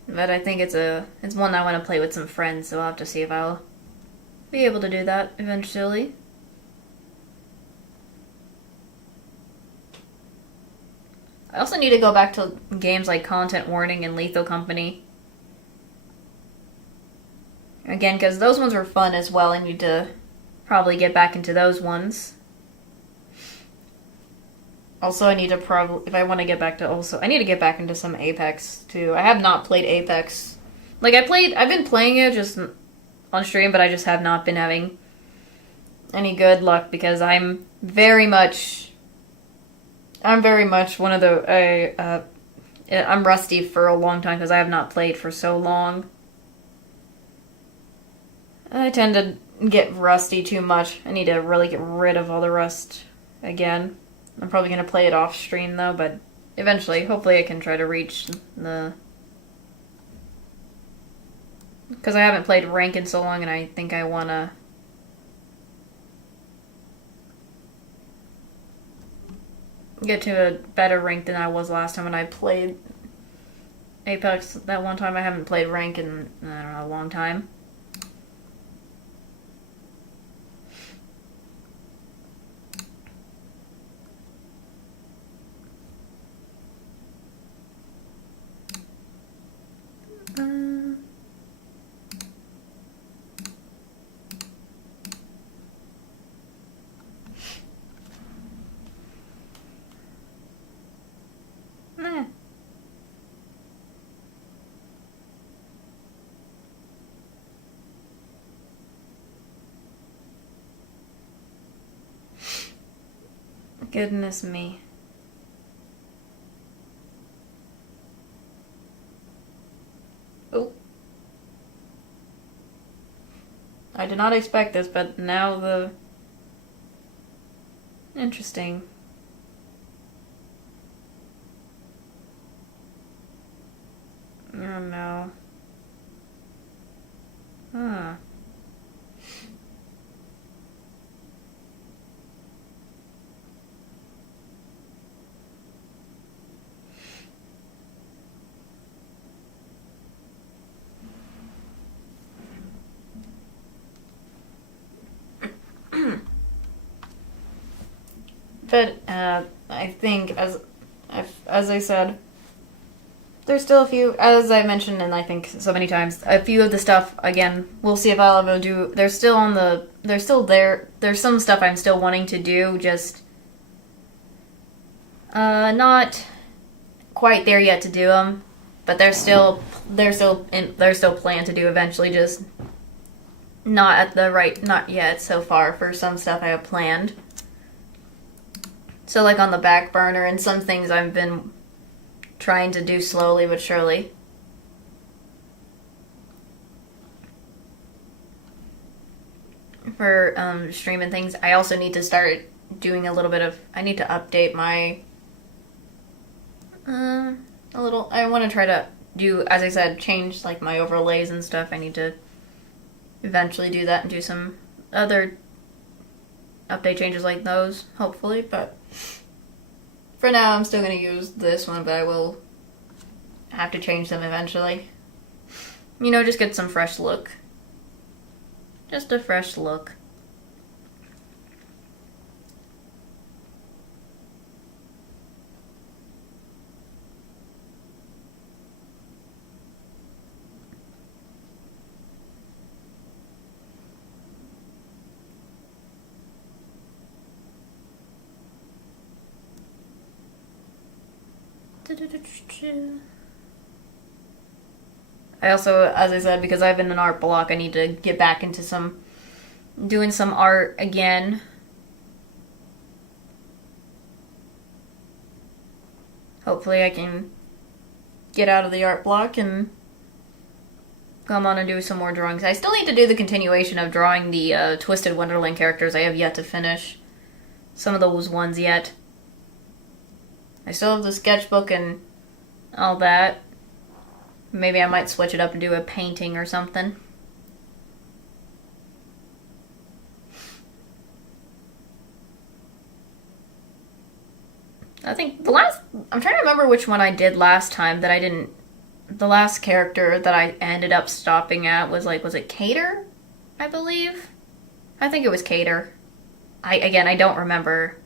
But I think it's one I want to play with some friends, so I'll have to see if I'll be able to do that eventually. I also need to go back to games like Content Warning and Lethal Company. Again, because those ones were fun as well. I need to probably get back into those ones. Also, I need to if I want to get back to I need to get back into some Apex, too. I have not played Apex. Like, I've been playing it just on stream, but I just have not been having any good luck because I'm very much one of the, I'm rusty for a long time because I have not played for so long. I tend to get rusty too much. I need to really get rid of all the rust again. I'm probably going to play it off stream though, but eventually, hopefully I can try to reach the... Because I haven't played rank in so long and I think I want to... get to a better rank than I was last time when I played Apex. That one time I haven't played rank in, I don't know, a long time. Goodness me. Oh. I did not expect this, but now the... Interesting. Oh no. Huh. But I think, as I said, there's still a few, as I mentioned, and I think so many times, a few of the stuff, again, we'll see if I'll ever do, there's still there, there's some stuff I'm still wanting to do, just not quite there yet to do them, but they're still planned to do eventually, just not yet so far for some stuff I have planned. So, like, on the back burner, and some things I've been trying to do slowly but surely. For streaming things, I also need to start doing a little bit of... I need to update my... I want to try to do, as I said, change, like, my overlays and stuff. I need to eventually do that and do some other update changes like those, hopefully, but for now I'm still going to use this one, but I will have to change them eventually. You know, just get some fresh look. Just a fresh look. I also, as I said, because I've been an art block, I need to get back into doing some art again. Hopefully I can get out of the art block and come on and do some more drawings. I still need to do the continuation of drawing the Twisted Wonderland characters. I have yet to finish some of those ones yet. I still have the sketchbook and all that. Maybe I might switch it up and do a painting or something. I think I'm trying to remember which one I did last time that I didn't. The last character that I ended up stopping at was it Cater? I believe. I think it was Cater. I don't remember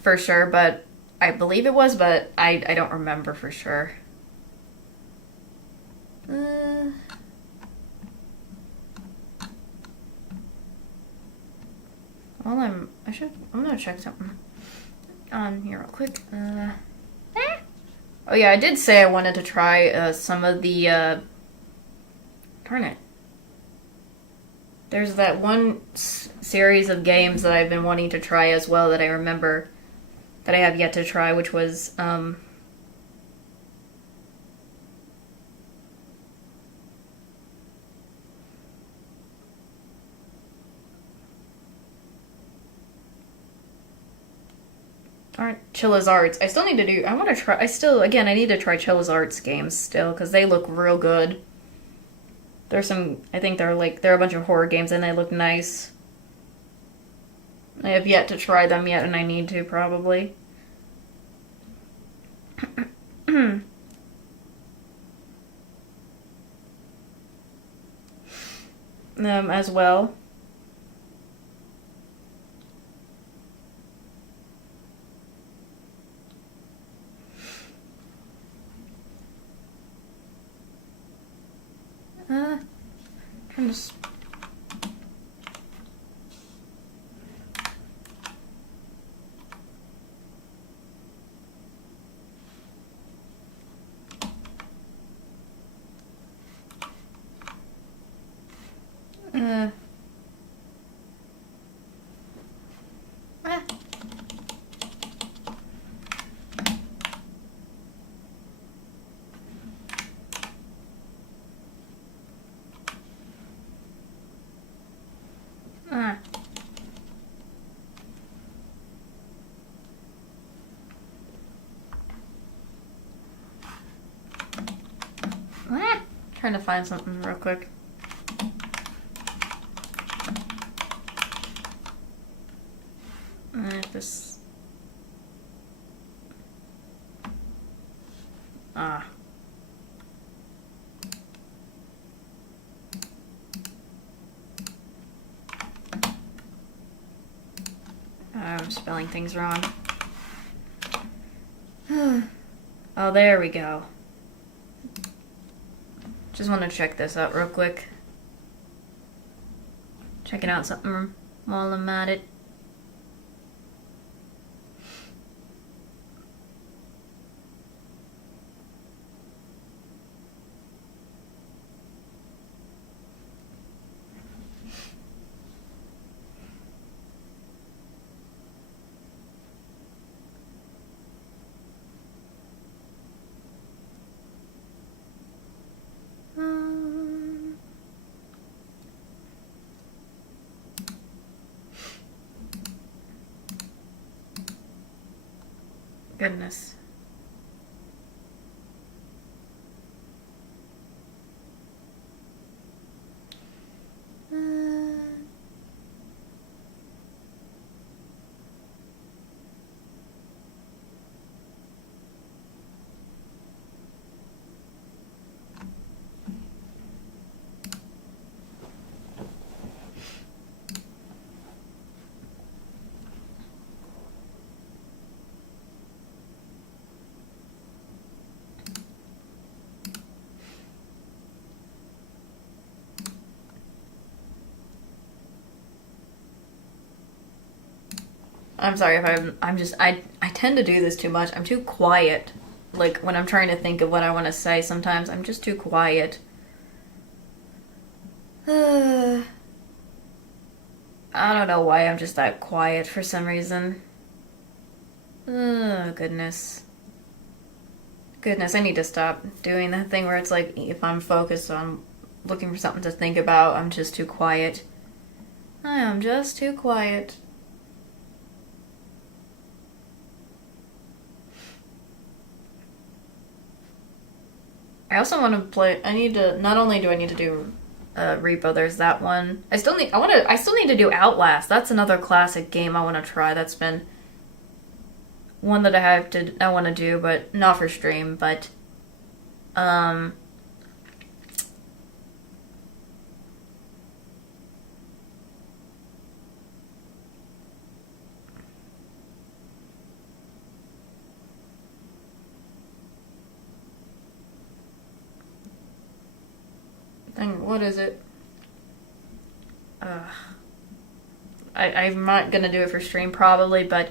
for sure, but I believe it was, but I don't remember for sure. I'm gonna check something on here real quick. Oh yeah, I did say I wanted to try some of the darn it. There's that one series of games that I've been wanting to try as well that I remember that I have yet to try, which was Chilla's Arts. I still need to do. I want to try. I need to try Chilla's Arts games still because they look real good. There's some. I think they're a bunch of horror games and they look nice. I have yet to try them yet, and I need to probably. As well. Trying to. Trying to find something real quick. This. I'm spelling things wrong. Oh, there we go. Just want to check this out real quick. Checking out something while I'm at it. Goodness. I'm sorry if I tend to do this too much. I'm too quiet. Like when I'm trying to think of what I want to say, sometimes I'm just too quiet. I don't know why I'm just that quiet for some reason. Oh, goodness. Goodness, I need to stop doing that thing where it's like if I'm focused on looking for something to think about, I'm just too quiet. I am just too quiet. I also want to play. Not only do I need to do Repo, there's that one. I still need to do Outlast. That's another classic game I want to try. That's been one that I want to do, but not for stream, but what is it? I'm not gonna do it for stream probably, but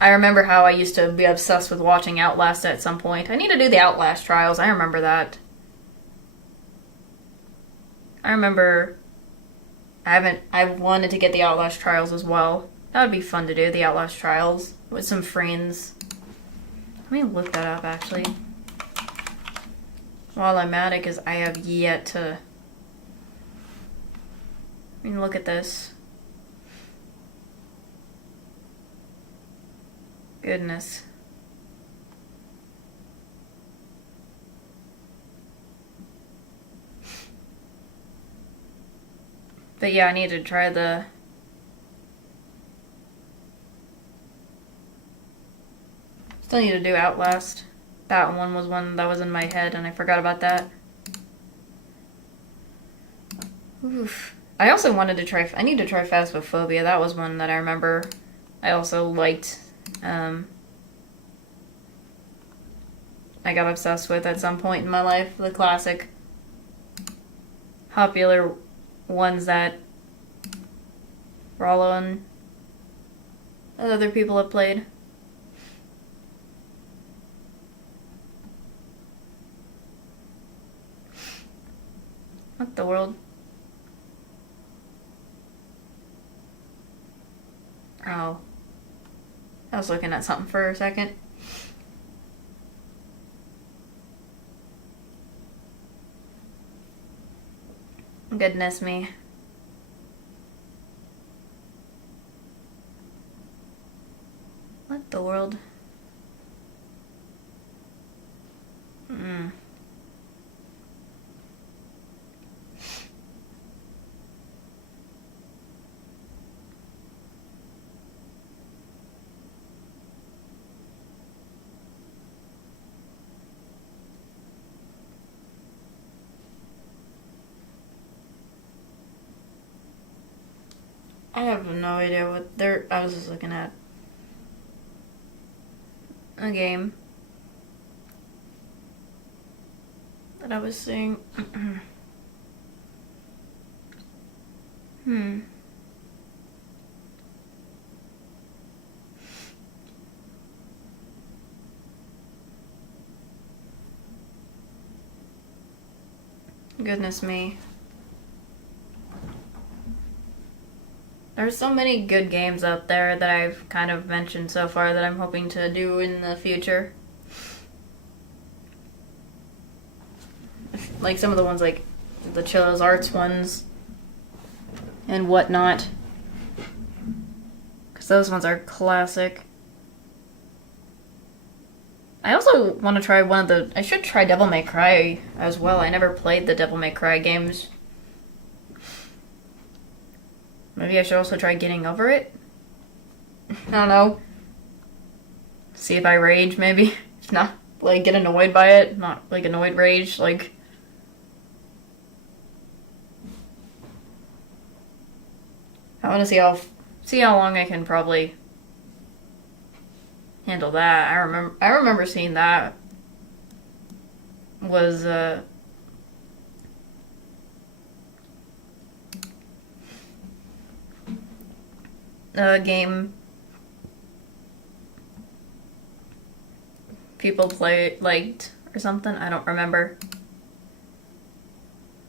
I remember how I used to be obsessed with watching Outlast at some point. I need to do the Outlast trials. I remember that. I remember I've wanted to get the Outlast trials as well. That would be fun to do, the Outlast trials with some friends. Let me look that up actually. While I'm at it, because I have yet to. I mean, look at this. Goodness. But yeah, I need to try the... Still need to do Outlast. That one was one that was in my head and I forgot about that. Oof. I also wanted to try... I need to try Phasmophobia. That was one that I remember I also liked. I got obsessed with at some point in my life. The classic popular ones that Rollo and other people have played. What the world? Oh. I was looking at something for a second. Goodness me. What the world? I have no idea what they're... I was just looking at a game that I was seeing. Goodness me. There's so many good games out there that I've kind of mentioned so far that I'm hoping to do in the future. Like some of the ones like the Chillo's Arts ones and whatnot. Because those ones are classic. I also want to try one of the... I should try Devil May Cry as well. I never played the Devil May Cry games. Maybe I should also try Getting Over It? I don't know. See if I rage, maybe. If not, like, get annoyed by it. Not, like, annoyed rage, like... I want to see how long I can probably handle that. I remember seeing that was, a game people liked or something. I don't remember.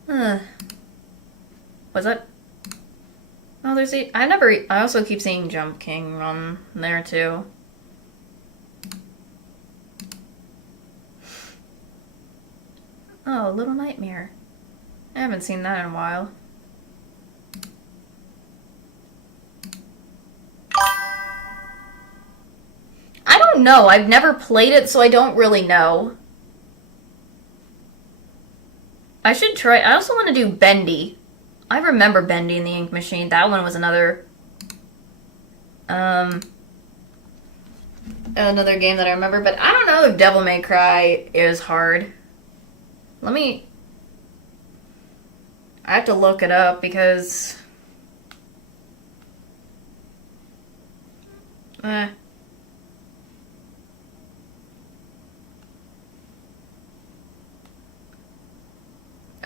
Was that? Oh, there's I also keep seeing Jump King on there too. Oh, Little Nightmare. I haven't seen that in a while. I don't know. I've never played it, so I don't really know. I should try. I also want to do Bendy. I remember Bendy and the Ink Machine. That one was another another game that I remember, but I don't know if Devil May Cry is hard. I have to look it up because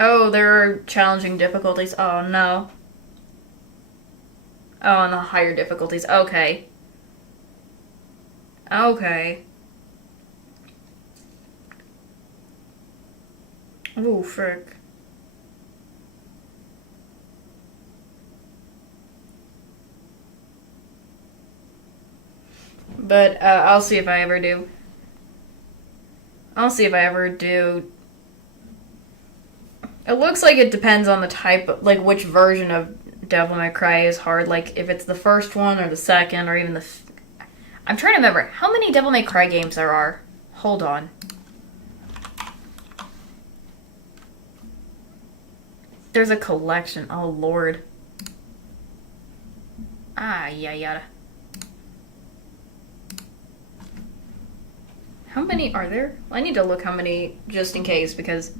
Oh, there are challenging difficulties. Oh, no. Oh, and the higher difficulties. Okay. Okay. Ooh, frick. But I'll see if I ever do. I'll see if I ever do. It looks like it depends on the type, like which version of Devil May Cry is hard. Like if it's the first one or the second or even the. I'm trying to remember how many Devil May Cry games there are. Hold on. There's a collection. Oh Lord. Ah, yeah. How many are there? I need to look how many just in case because.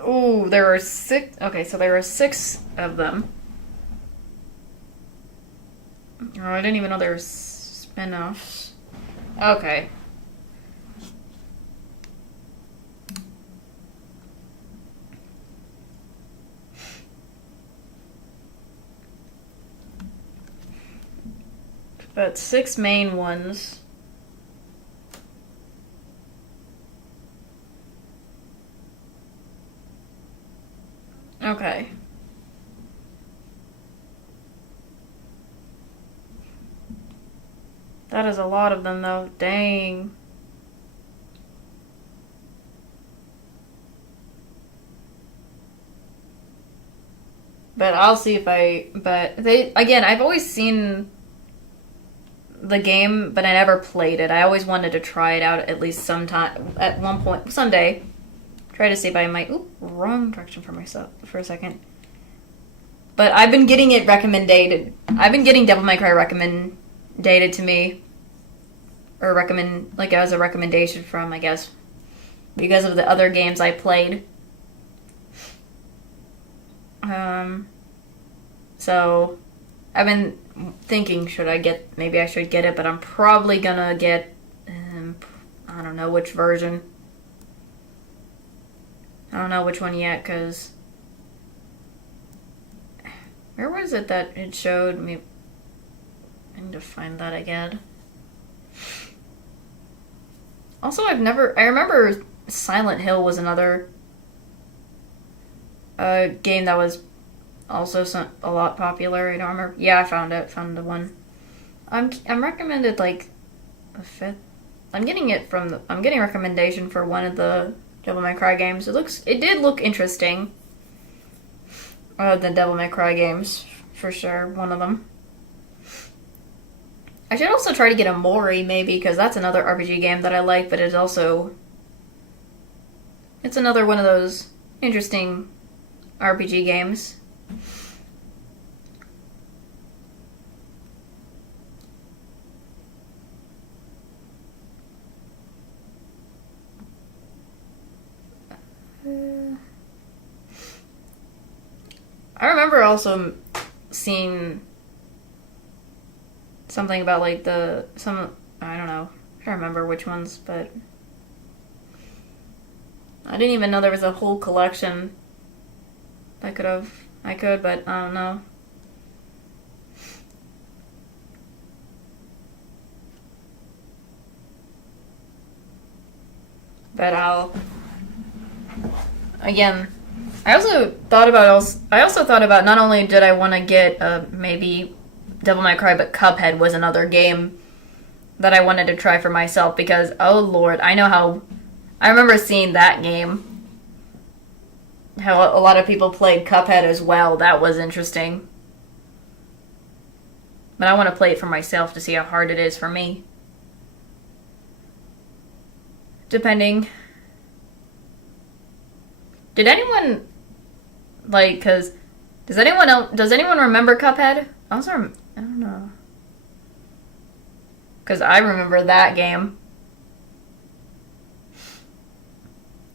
Oh, there are 6. Okay, so there are 6 of them. Oh, I didn't even know there were spin-offs. Okay. But 6 main ones. Okay. That is a lot of them, though. Dang. But I'll see if again, I've always seen the game, but I never played it. I always wanted to try it out at least sometime, at one point, someday. Try to see if I might. Oop, wrong direction for myself for a second. But I've been getting it recommended. I've been getting Devil May Cry recommended to me, or like as a recommendation from, I guess, because of the other games I played. So I've been thinking, maybe I should get it, but I'm probably gonna get, I don't know which version. I don't know which one yet, because where was it that it showed me? I need to find that again. Also, I remember Silent Hill was another game that was also a lot popular. I don't remember. Yeah, I found the one. I'm recommended like a 5th. I'm getting recommendation for one of the Devil May Cry games. It did look interesting. The Devil May Cry games, for sure, one of them. I should also try to get a Mori, maybe, because that's another RPG game that I like, but it's another one of those interesting RPG games. I remember also seeing something about like I don't know. I can't remember which ones, but I didn't even know there was a whole collection I could, but I don't know. But again, I also thought about not only did I want to get maybe Devil May Cry, but Cuphead was another game that I wanted to try for myself because, oh lord, I remember seeing that game. How a lot of people played Cuphead as well. That was interesting. But I want to play it for myself to see how hard it is for me. Depending. Did anyone because does anyone remember Cuphead? I don't know. Because I remember that game.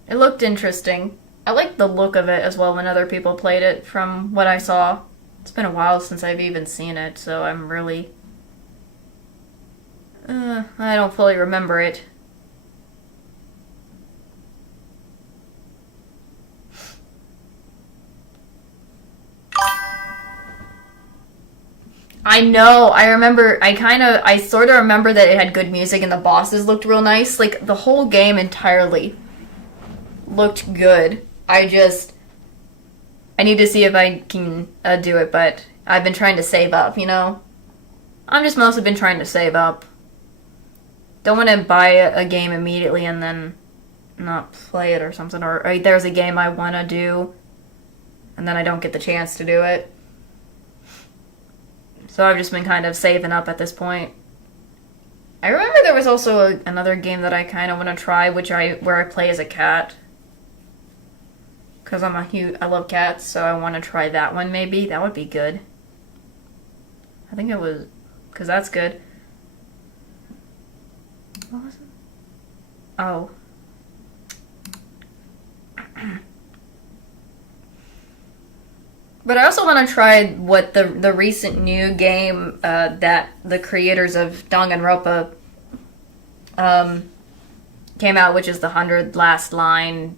It looked interesting. I liked the look of it as well when other people played it from what I saw. It's been a while since I've even seen it, so I'm really... I don't fully remember it. I know, I sort of remember that it had good music and the bosses looked real nice. Like, the whole game entirely looked good. I need to see if I can do it, but I've been trying to save up, you know? I've just mostly been trying to save up. Don't want to buy a game immediately and then not play it or something. Or there's a game I want to do, and then I don't get the chance to do it. So I've just been kind of saving up at this point. I remember there was also another game that I kind of want to try, where I play as a cat. Because I love cats, so I want to try that one maybe. That would be good. I think it was, because that's good. What was it? Oh. But I also want to try what the recent new game that the creators of Danganronpa came out, which is the 100 Line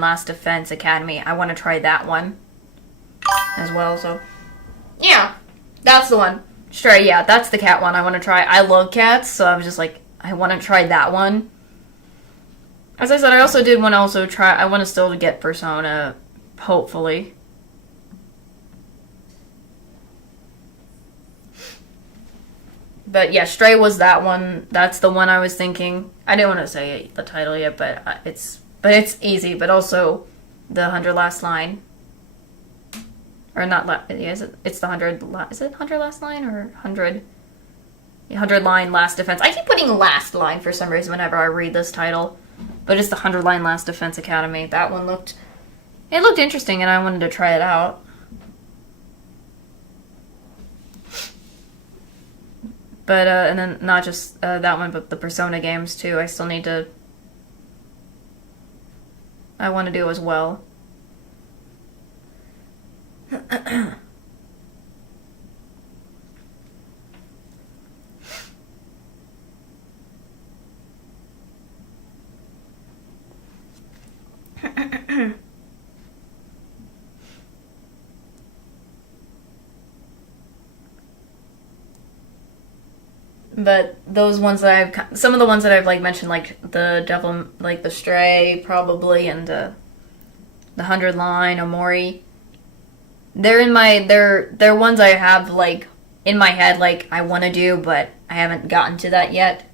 Last Defense Academy. I want to try that one as well, so yeah, that's the one. Stray, yeah, that's the cat one I want to try. I love cats, so I was just like, I want to try that one. As I said, I also did want to I want to still get Persona, hopefully. But yeah, Stray was that one. That's the one I was thinking. I didn't want to say the title yet, but it's easy. But also, the 100 Last Line, or not? Is it? It's the 100. Is it 100 Last Line or 100? 100 Line Last Defense. I keep putting Last Line for some reason whenever I read this title, but it's the 100 Line Last Defense Academy. That one looked interesting, and I wanted to try it out. But, and then not just that one, but the Persona games, too. I still need to... I want to do as well. But those ones that some of the ones that I've mentioned, like the Devil, like the Stray, probably, and the 100 Line, Omori. They're ones I have in my head, I want to do, but I haven't gotten to that yet.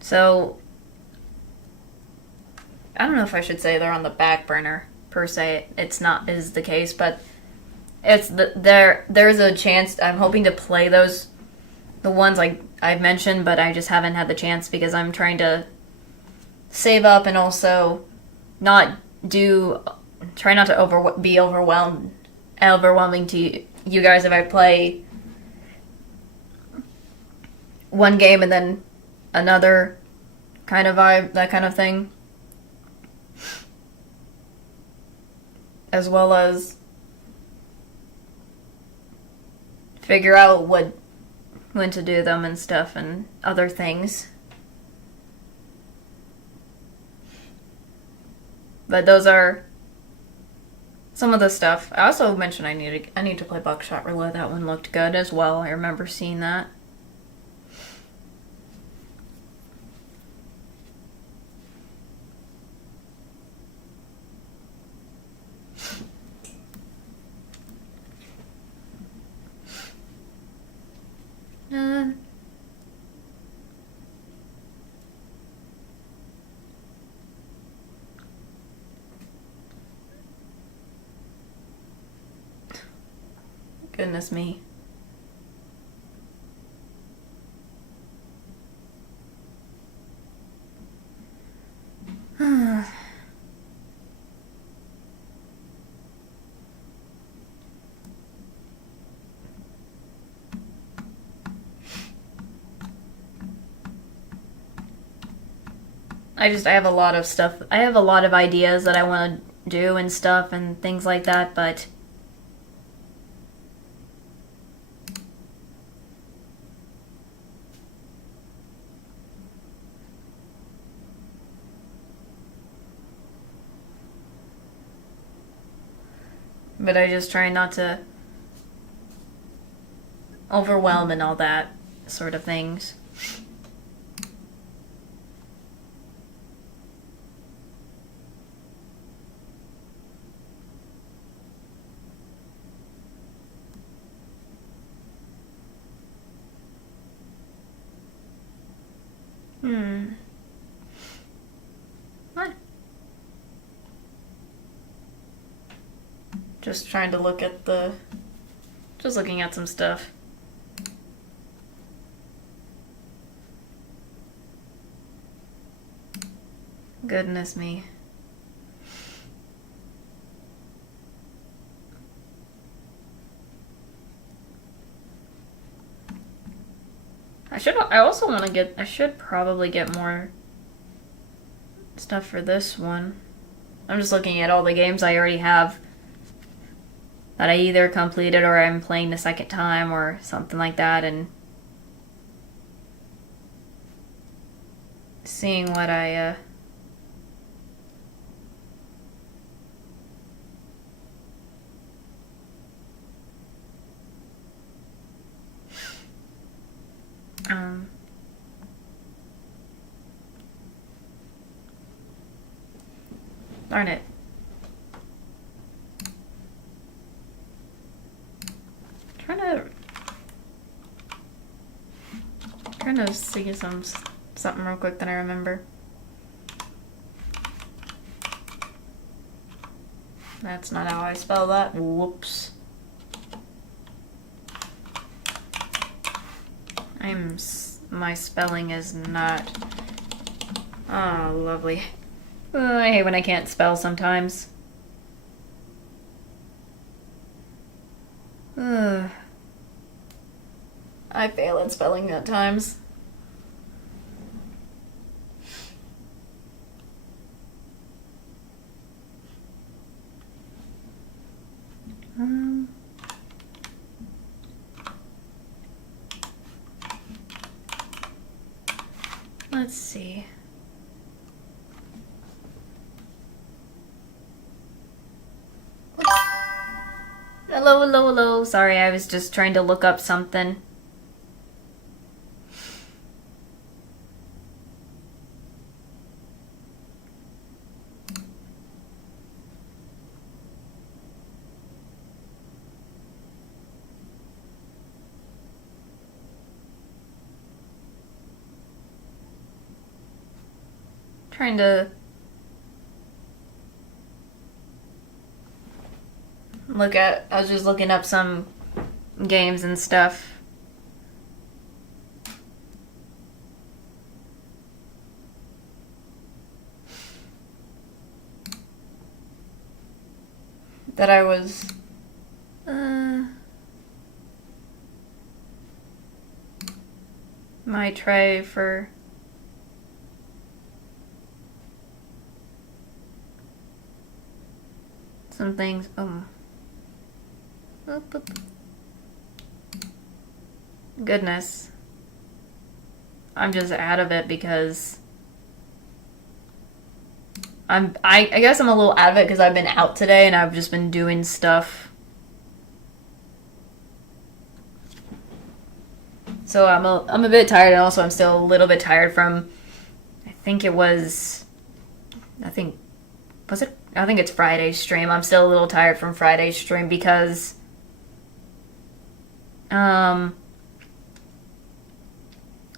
So I don't know if I should say they're on the back burner. Per se, it's not is the case, but there's a chance. I'm hoping to play the ones I've mentioned, but I just haven't had the chance because I'm trying to save up and also try not to be overwhelming to you guys if I play one game and then another kind of vibe, that kind of thing. As well as figure out when to do them and stuff and other things. But those are some of the stuff. I also mentioned I need to play Buckshot Roulette. That one looked good as well. I remember seeing that. Goodness me. I have a lot of stuff. I have a lot of ideas that I want to do and stuff and things like that, but I just try not to overwhelm and all that sort of things. What? Just trying to look at just looking at some stuff. Goodness me. I should probably get more stuff for this one. I'm just looking at all the games I already have that I either completed or I'm playing the second time or something like that, and seeing what I darn it. Trying to see something real quick that I remember. That's not how I spell that. Whoops. My spelling is not. Oh, lovely. I hate when I can't spell sometimes. I fail at spelling at times. Let's see. Hello, hello, hello. Sorry, I was just trying to look up something. Trying to I was just looking up some games and stuff. That I was might try for some things. Goodness. I'm just out of it because I guess I'm a little out of it because I've been out today and I've just been doing stuff. So I'm a bit tired, and also I'm still a little bit tired from, I think it was, I think, was it? I think it's Friday's stream. I'm still a little tired from Friday's stream because,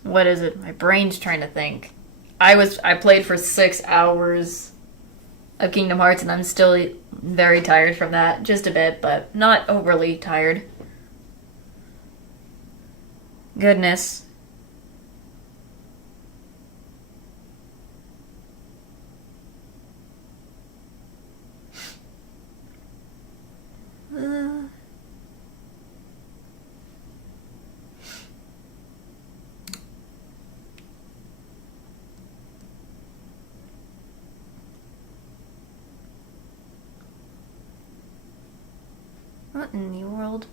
what is it? My brain's trying to think. I played for 6 hours of Kingdom Hearts, and I'm still very tired from that. Just a bit, but not overly tired. Goodness. What in the world?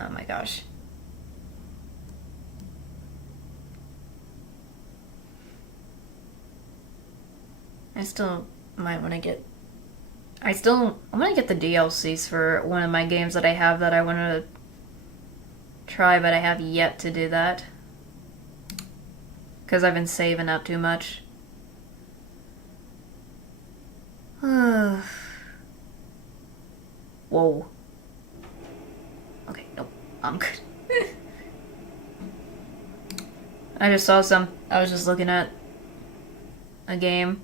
Oh my gosh. I still might want to get. I'm gonna get the DLCs for one of my games that I have that I want to try, but I have yet to do that. Because I've been saving up too much. Whoa. Okay, nope. I'm good. I just saw some. I was just looking at a game.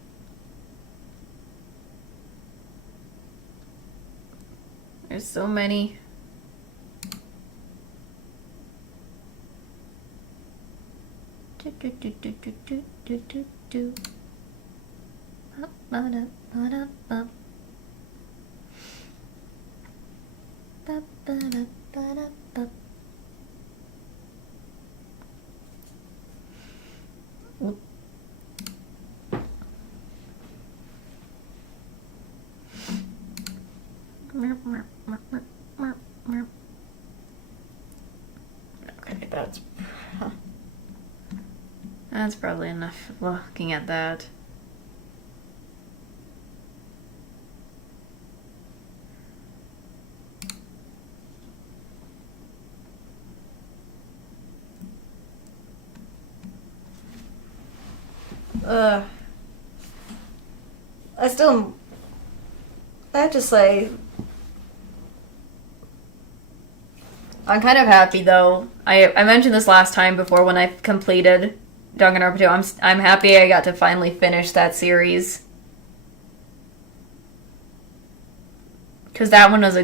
There's so many. Okay, that's probably enough looking at that. I have to say, I'm kind of happy though. I mentioned this last time before when I completed Danganronpa 2. I'm happy I got to finally finish that series. Because that one was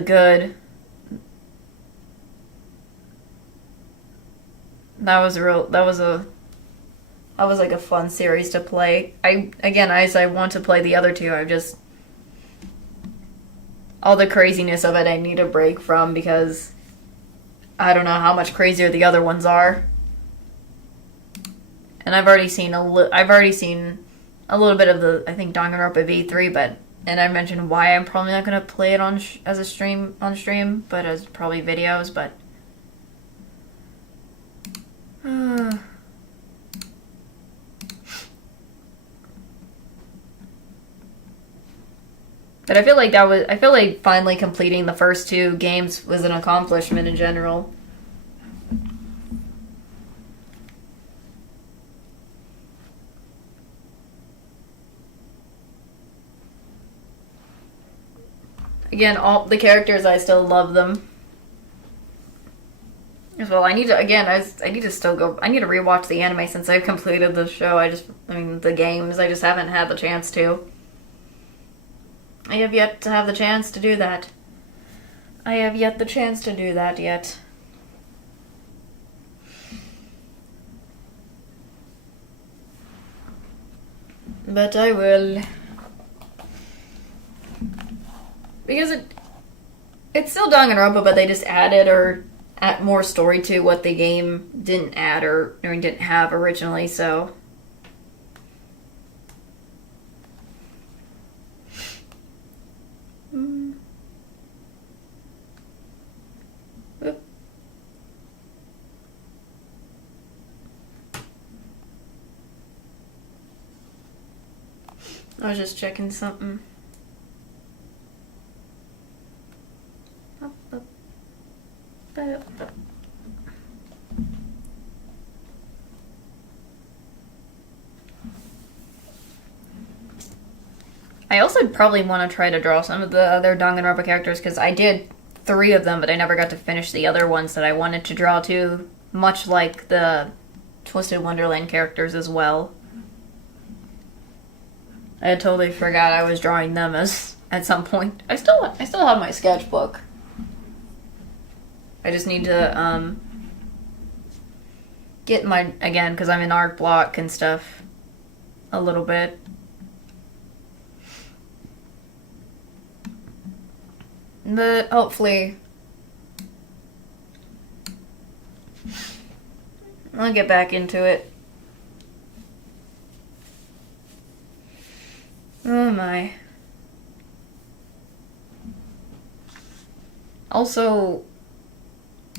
that was like a fun series to play. As I want to play the other two, all the craziness of it I need a break from because I don't know how much crazier the other ones are. And I've already seen a little bit of the, I think, Danganronpa V3, and I mentioned why I'm probably not going to play it on stream, but as probably videos, but but I feel like finally completing the first 2 games was an accomplishment in general. Again, all the characters, I still love them. As well, I need to rewatch the anime since I've completed the show. The games, I just haven't had the chance to. I have yet to have the chance to do that. Yet. But I will. Because it's still Danganronpa, but they just added more story to what the game didn't add or didn't have originally, so. I was just checking something. I also probably want to try to draw some of the other Danganronpa characters because I did 3 of them, but I never got to finish the other ones that I wanted to draw too, much like the Twisted Wonderland characters as well. I had totally forgot I was drawing them as at some point. I still have my sketchbook. I just need to get my again because I'm in art block and stuff a little bit. But hopefully I'll get back into it. Oh my. Also,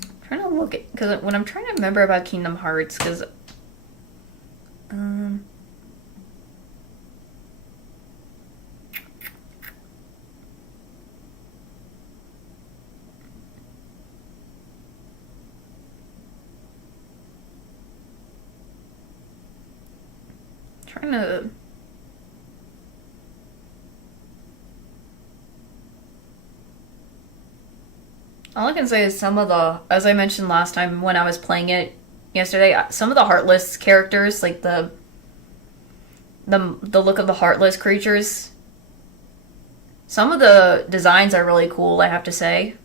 I'm trying to look at, because when I'm trying to remember about Kingdom Hearts, because trying to all I can say is some of the, as I mentioned last time when I was playing it yesterday, some of the Heartless characters, like the look of the Heartless creatures, some of the designs are really cool, I have to say.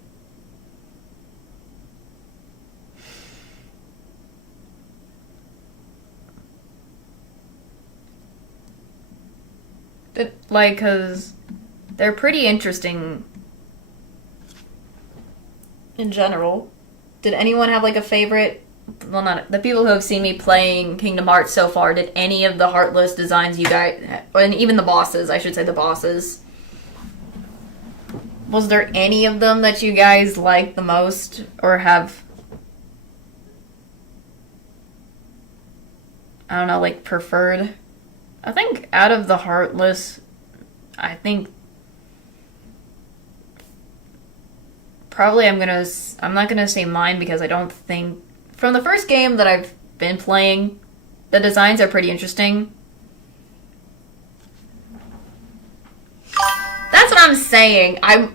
Like, because they're pretty interesting in general. Did anyone have like a favorite? Well, not the people who have seen me playing Kingdom Hearts so far. Did any of the Heartless designs you guys, and even the bosses, I should say the bosses, was there any of them that you guys liked the most or have, I don't know, like preferred? I think out of the Heartless, I think probably I'm not gonna say mine because I don't think, from the first game that I've been playing, the designs are pretty interesting. That's what I'm saying. I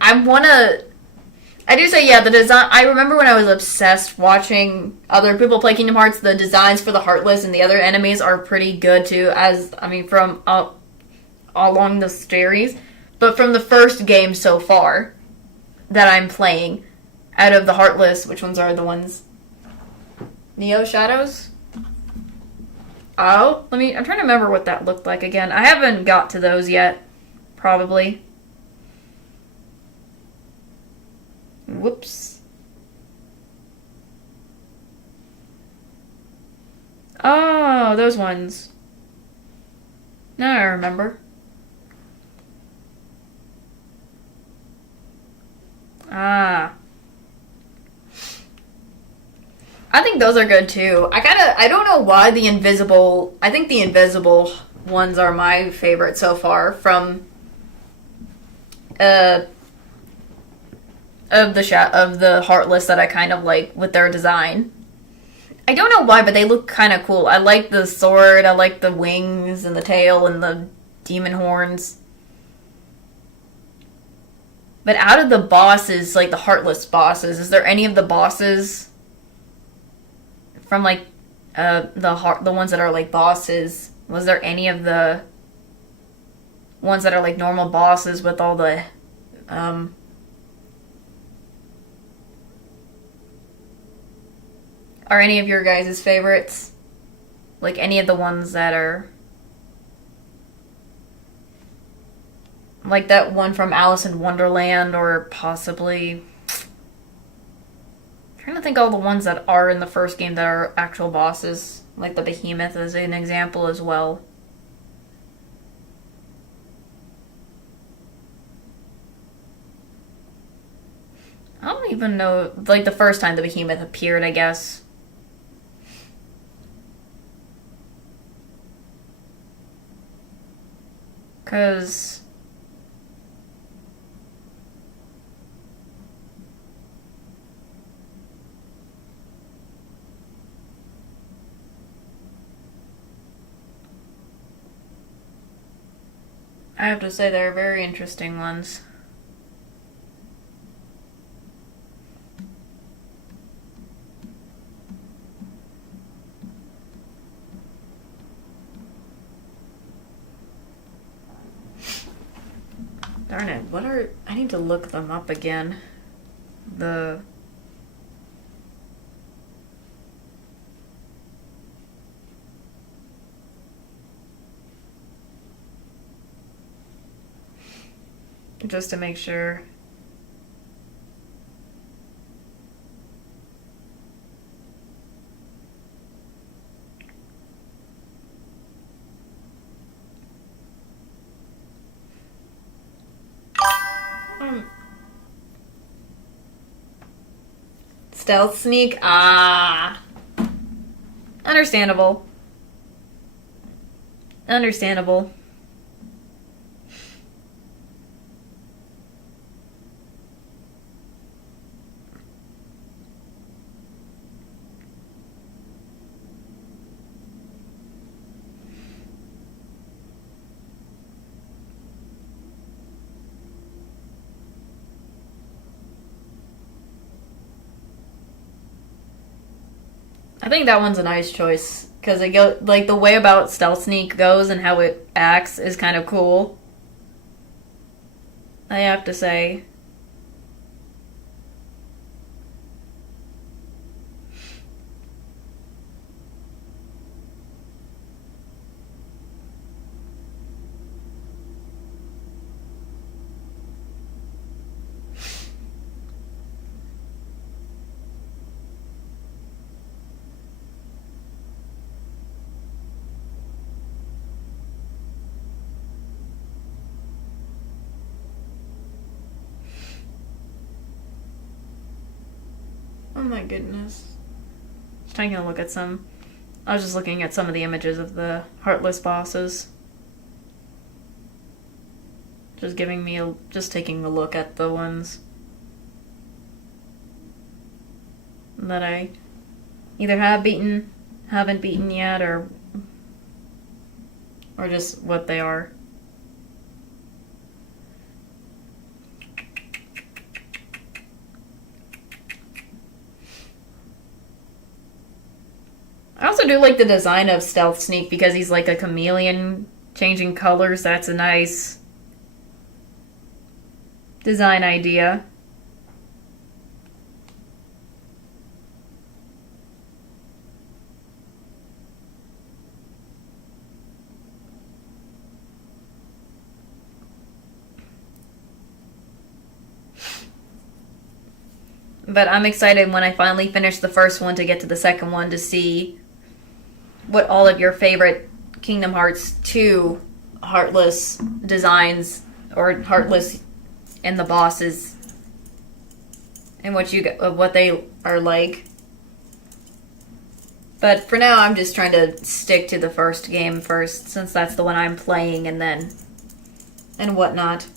do say, yeah, the design, I remember when I was obsessed watching other people play Kingdom Hearts, the designs for the Heartless and the other enemies are pretty good too, from all along the series. But from the first game so far that I'm playing, out of the Heartless, which ones are the ones? Neo Shadows? Oh, I'm trying to remember what that looked like again. I haven't got to those yet, probably. Whoops. Oh, those ones. Now I remember. Ah. I think those are good too. I don't know why I think the invisible ones are my favorite so far from of the Heartless that I kind of like with their design. I don't know why, but they look kind of cool. I like the sword, I like the wings and the tail and the demon horns. But out of the bosses, like the Heartless bosses, is there any of the bosses from like the ones that are like bosses? Was there any of the ones that are like normal bosses with all the are any of your guys' favorites? Like any of the ones that are like that one from Alice in Wonderland, or possibly, I'm trying to think all the ones that are in the first game that are actual bosses, like the Behemoth as an example as well. I don't even know, like the first time the Behemoth appeared, I guess. Because I have to say they're very interesting ones. Darn it, I need to look them up again. Just to make sure. Stealth sneak? Understandable. Understandable. I think that one's a nice choice because it go like the way about Stealth Sneak goes and how it acts is kind of cool. I have to say. Oh my goodness. Just taking a look at some. I was just looking at some of the images of the Heartless bosses. Just just taking a look at the ones that I either haven't beaten yet, or just what they are. I also do like the design of Stealth Sneak because he's like a chameleon changing colors. That's a nice design idea. But I'm excited when I finally finish the first one to get to the second one to see what all of your favorite Kingdom Hearts 2 Heartless designs or Heartless and the bosses and what they are like. But for now, I'm just trying to stick to the first game first, since that's the one I'm playing, and whatnot.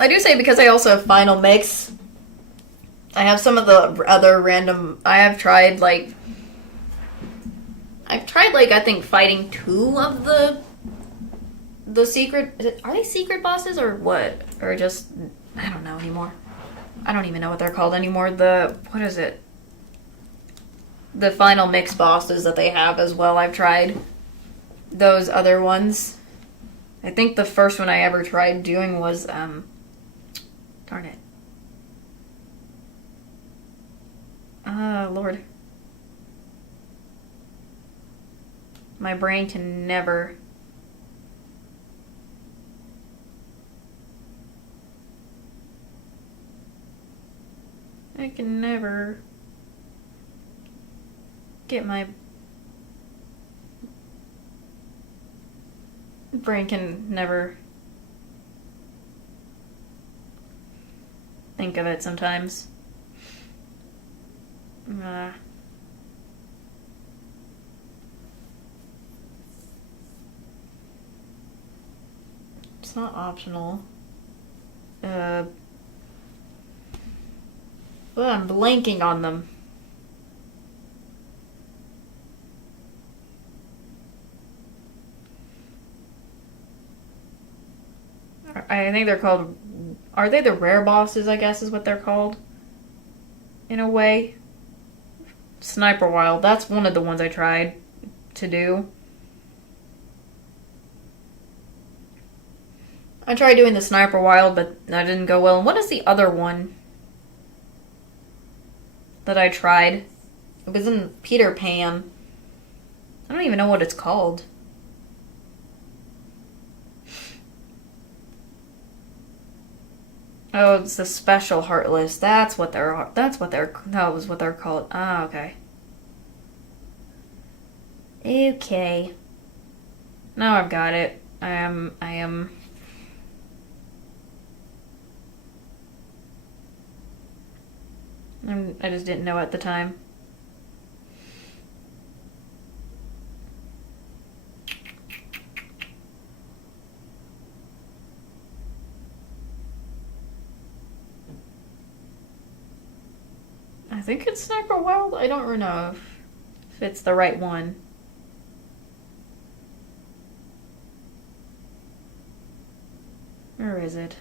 I do say because I also have Final Mix. I have some of the other random. I've tried I think fighting 2 of the secret. Are they secret bosses or what? Or just I don't know anymore. I don't even know what they're called anymore. What is it? The Final Mix bosses that they have as well. I've tried those other ones. I think the first one I ever tried doing was darn it. Lord. My brain can never. I can never get my brain can never think of it sometimes. not optional. Well, I'm blanking on them. I think they're called... Are they the rare bosses, I guess is what they're called? In a way. Sniper Wild. That's one of the ones I tried to do. I tried doing the Sniper Wild, but that didn't go well. And what is the other one that I tried? It was in Peter Pan. I don't even know what it's called. Oh, it's the Special Heartless. That was what they're called. Ah, okay. Okay. Now I've got it. I just didn't know at the time. I think it's Sniper Wild. I don't know if it's the right one. Where is it?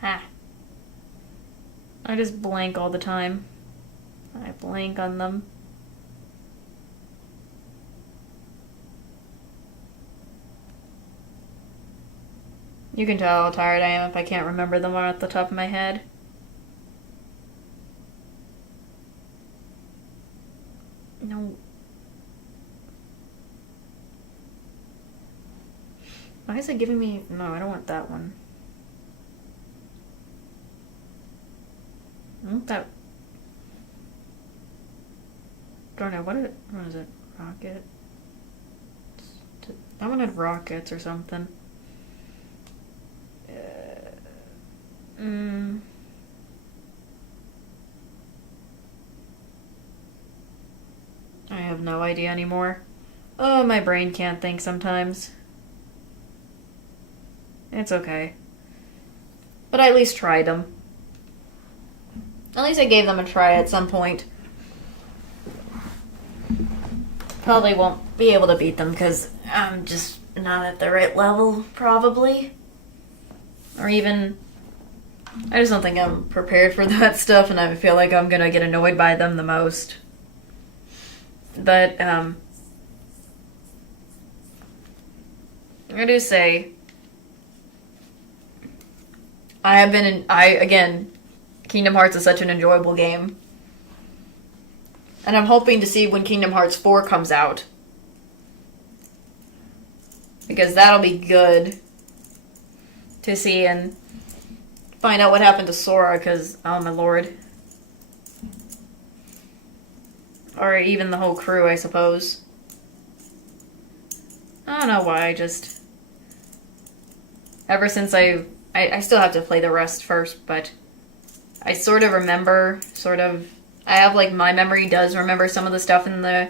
Ha. I just blank all the time. I blank on them. You can tell how tired I am if I can't remember them off the top of my head. No. Why is it giving me... No, I don't want that one. I want that... Don't know, what is it? Rocket? That one had rockets or something. I have no idea anymore. Oh, my brain can't think sometimes. It's okay. But I at least tried them. At least I gave them a try at some point. Probably won't be able to beat them because I'm just not at the right level, probably. Or even... I just don't think I'm prepared for that stuff, and I feel like I'm gonna get annoyed by them the most. But, I do say... again, Kingdom Hearts is such an enjoyable game. And I'm hoping to see when Kingdom Hearts 4 comes out. Because that'll be good to see and find out what happened to Sora, because, oh my lord. Or even the whole crew, I suppose. I don't know why, ever since I still have to play the rest first, but I sort of remember, I have, like, my memory does remember some of the stuff in the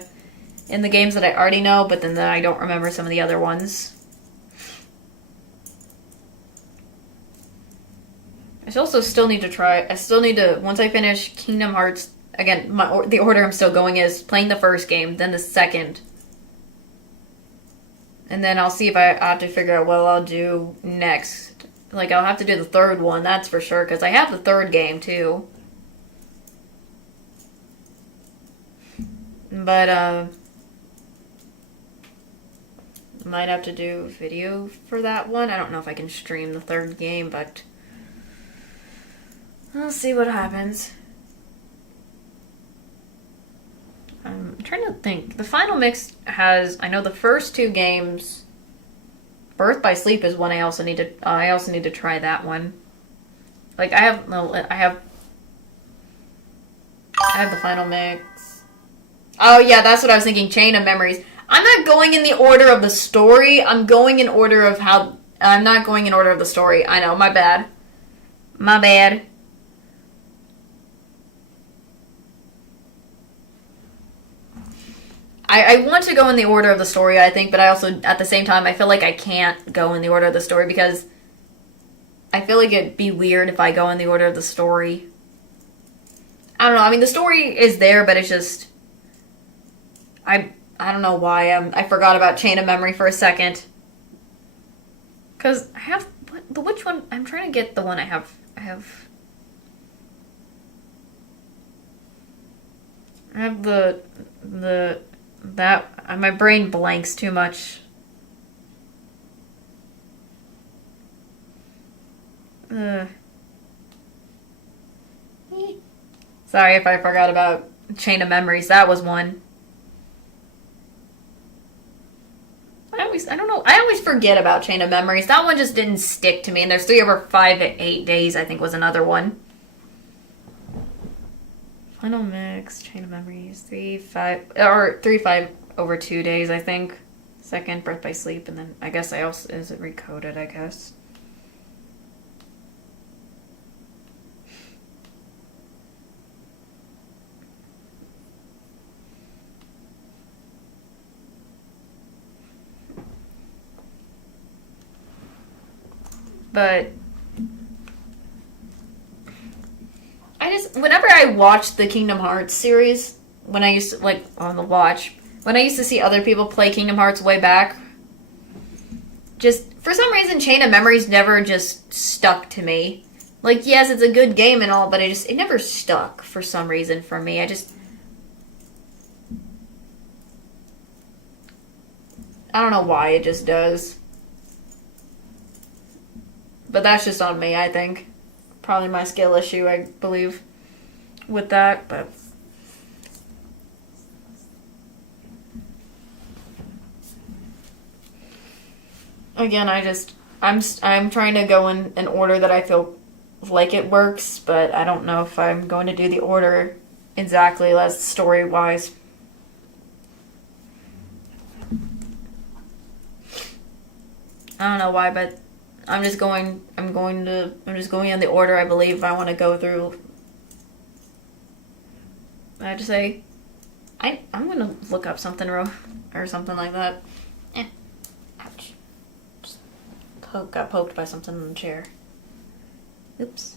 games that I already know, but then I don't remember some of the other ones. I also still need to once I finish Kingdom Hearts, again, the order I'm still going is playing the first game, then the second. And then I'll see if I have to figure out what I'll do next. Like, I'll have to do the third one, that's for sure, because I have the third game, too. But, might have to do video for that one. I don't know if I can stream the third game, but I'll see what happens. I'm trying to think. The Final Mix has, I know the first two games, Birth by Sleep is one I also need to try that one. Like, I have the Final Mix. Oh yeah, that's what I was thinking, Chain of Memories. I'm not going in the order of the story, I'm going in order of how I'm not going in order of the story. I know, my bad. My bad. I want to go in the order of the story, I think, but I also, at the same time, I feel like I can't go in the order of the story because I feel like it'd be weird if I go in the order of the story. I don't know. I mean, the story is there, but it's just I don't know why I forgot about Chain of Memory for a second. Cause I have which one? I'm trying to get the one I have. I have the that my brain blanks too much. Sorry if I forgot about Chain of Memories. That was one. I don't know. I always forget about Chain of Memories. That one just didn't stick to me. And there's 3 over 5 at 8 days, I think was another one. Final Mix, Chain of Memories, 3 5 over 2 days, I think. Second, Birth by Sleep, and then I guess I also is it Recoded, I guess. But whenever I watched the Kingdom Hearts series, when I used to, like, on the watch, when I used to see other people play Kingdom Hearts way back, just, for some reason, Chain of Memories never just stuck to me. Like, yes, it's a good game and all, but it never stuck for some reason for me. I don't know why it just does. But that's just on me, I think. Probably my skill issue, I believe, with that, but... Again, I'm trying to go in an order that I feel like it works, but I don't know if I'm going to do the order exactly as story-wise. I don't know why, but I'm just going in the order I believe I want to go through. I have to say, I'm going to look up something or something like that. Ouch. Just got poked by something in the chair. Oops.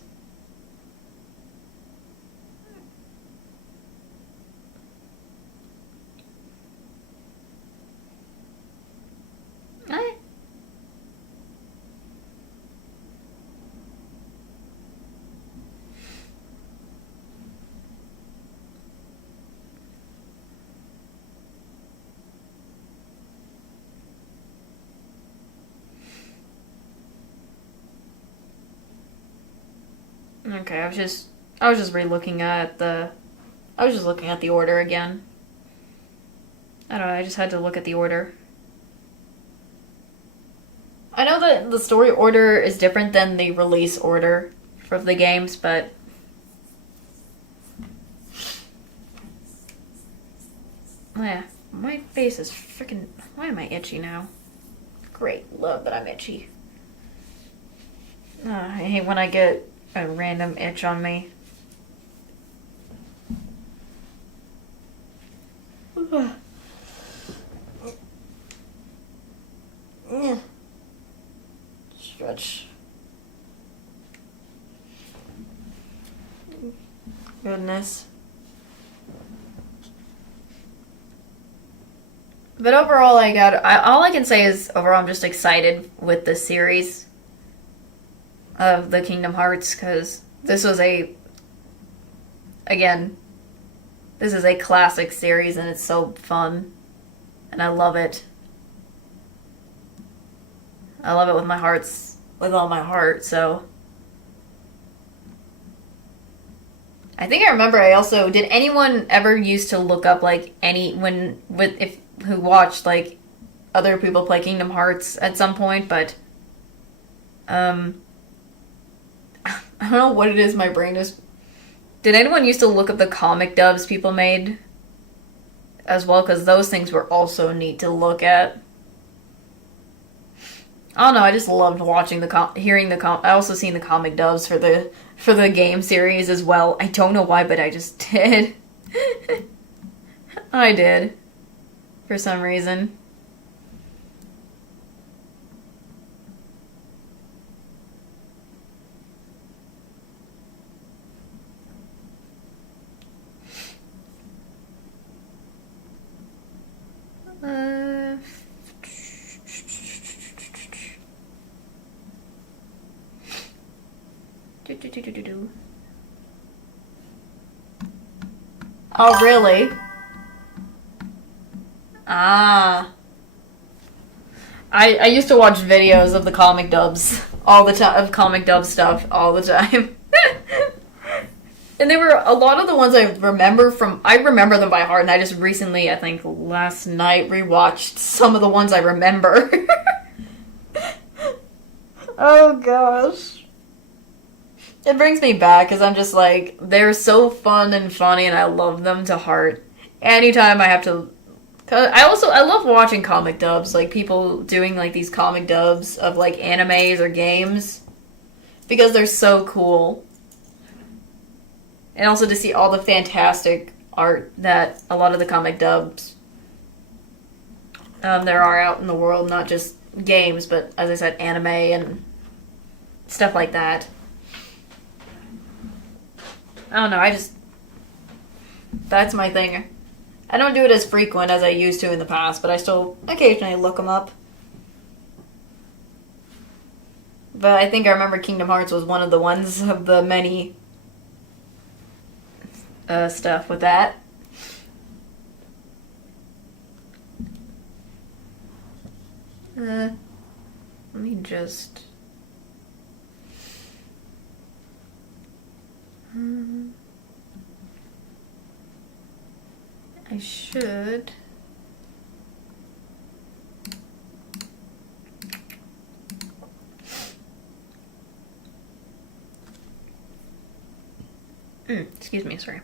Alright. Okay, I was just looking at the order again. I don't know, I just had to look at the order. I know that the story order is different than the release order for the games, but oh yeah, my face is freaking. Why am I itchy now? Great, love that I'm itchy. I hate when I get a random itch on me. Stretch. Goodness. But overall, all I can say is overall I'm just excited with this series of the Kingdom Hearts because this is a classic series and it's so fun and I love it. I love it with all my heart, so I think I remember did anyone ever used to look up like who watched like other people play Kingdom Hearts at some point, but I don't know what it is my brain is. Did anyone used to look up the comic dubs people made as well? Because those things were also neat to look at. I don't know. I just loved watching hearing I also seen the comic dubs for the game series as well. I don't know why, but I just did. I did for some reason. Uh, Oh, really? Ah. I used to watch videos of the comic dubs all the time, of comic dub stuff all the time. And they were a lot of the ones I remember them by heart, and I just recently, I think last night, rewatched some of the ones I remember. Oh gosh. It brings me back because I'm just like, they're so fun and funny, and I love them to heart. Anytime I have to. I love watching comic dubs, like people doing like these comic dubs of like animes or games, because they're so cool. And also to see all the fantastic art that a lot of the comic dubs there are out in the world, not just games, but as I said, anime and stuff like that. I don't know, that's my thing. I don't do it as frequent as I used to in the past, but I still occasionally look them up. But I think I remember Kingdom Hearts was one of the ones of the many stuff with that. Let me just. I should. Excuse me, sorry.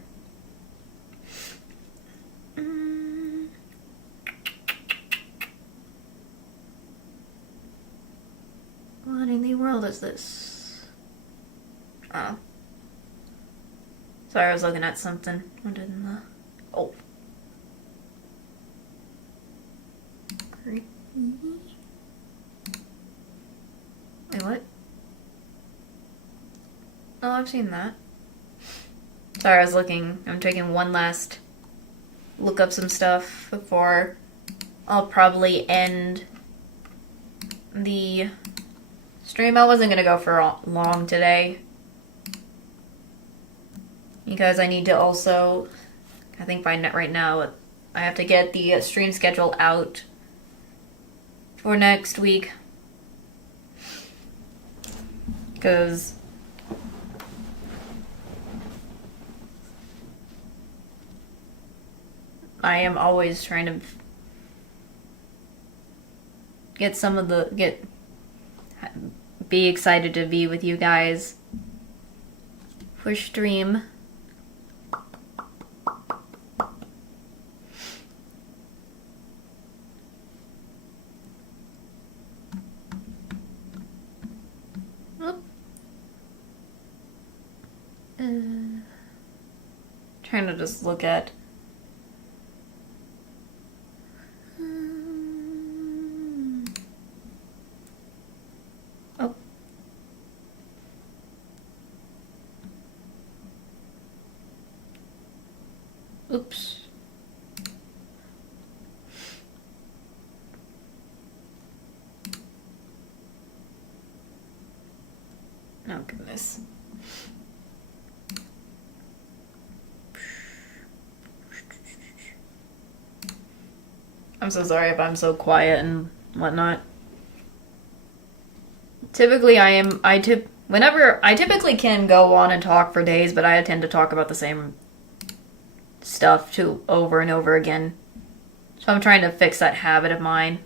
What in the world is this? Oh. Sorry, I was looking at something. What in the... Oh. Wait, what? Oh, I've seen that. Sorry, I was looking. I'm taking one last look up some stuff before I'll probably end the stream. I wasn't going to go for long today because I need to also, I think by right now, I have to get the stream schedule out for next week because I am always trying to be excited to be with you guys for stream. Trying to just look at oops. Oh goodness. I'm so sorry if I'm so quiet and whatnot. Typically I typically can go on and talk for days, but I tend to talk about the same stuff too over and over again. So I'm trying to fix that habit of mine.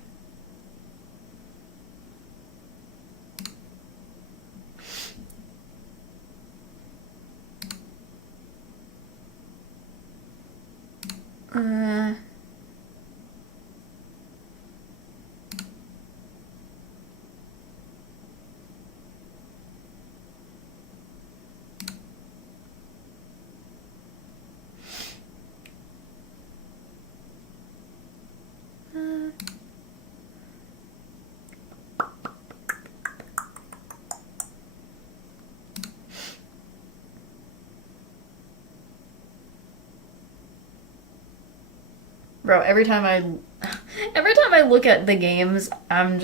Bro, every time I look at the games, I'm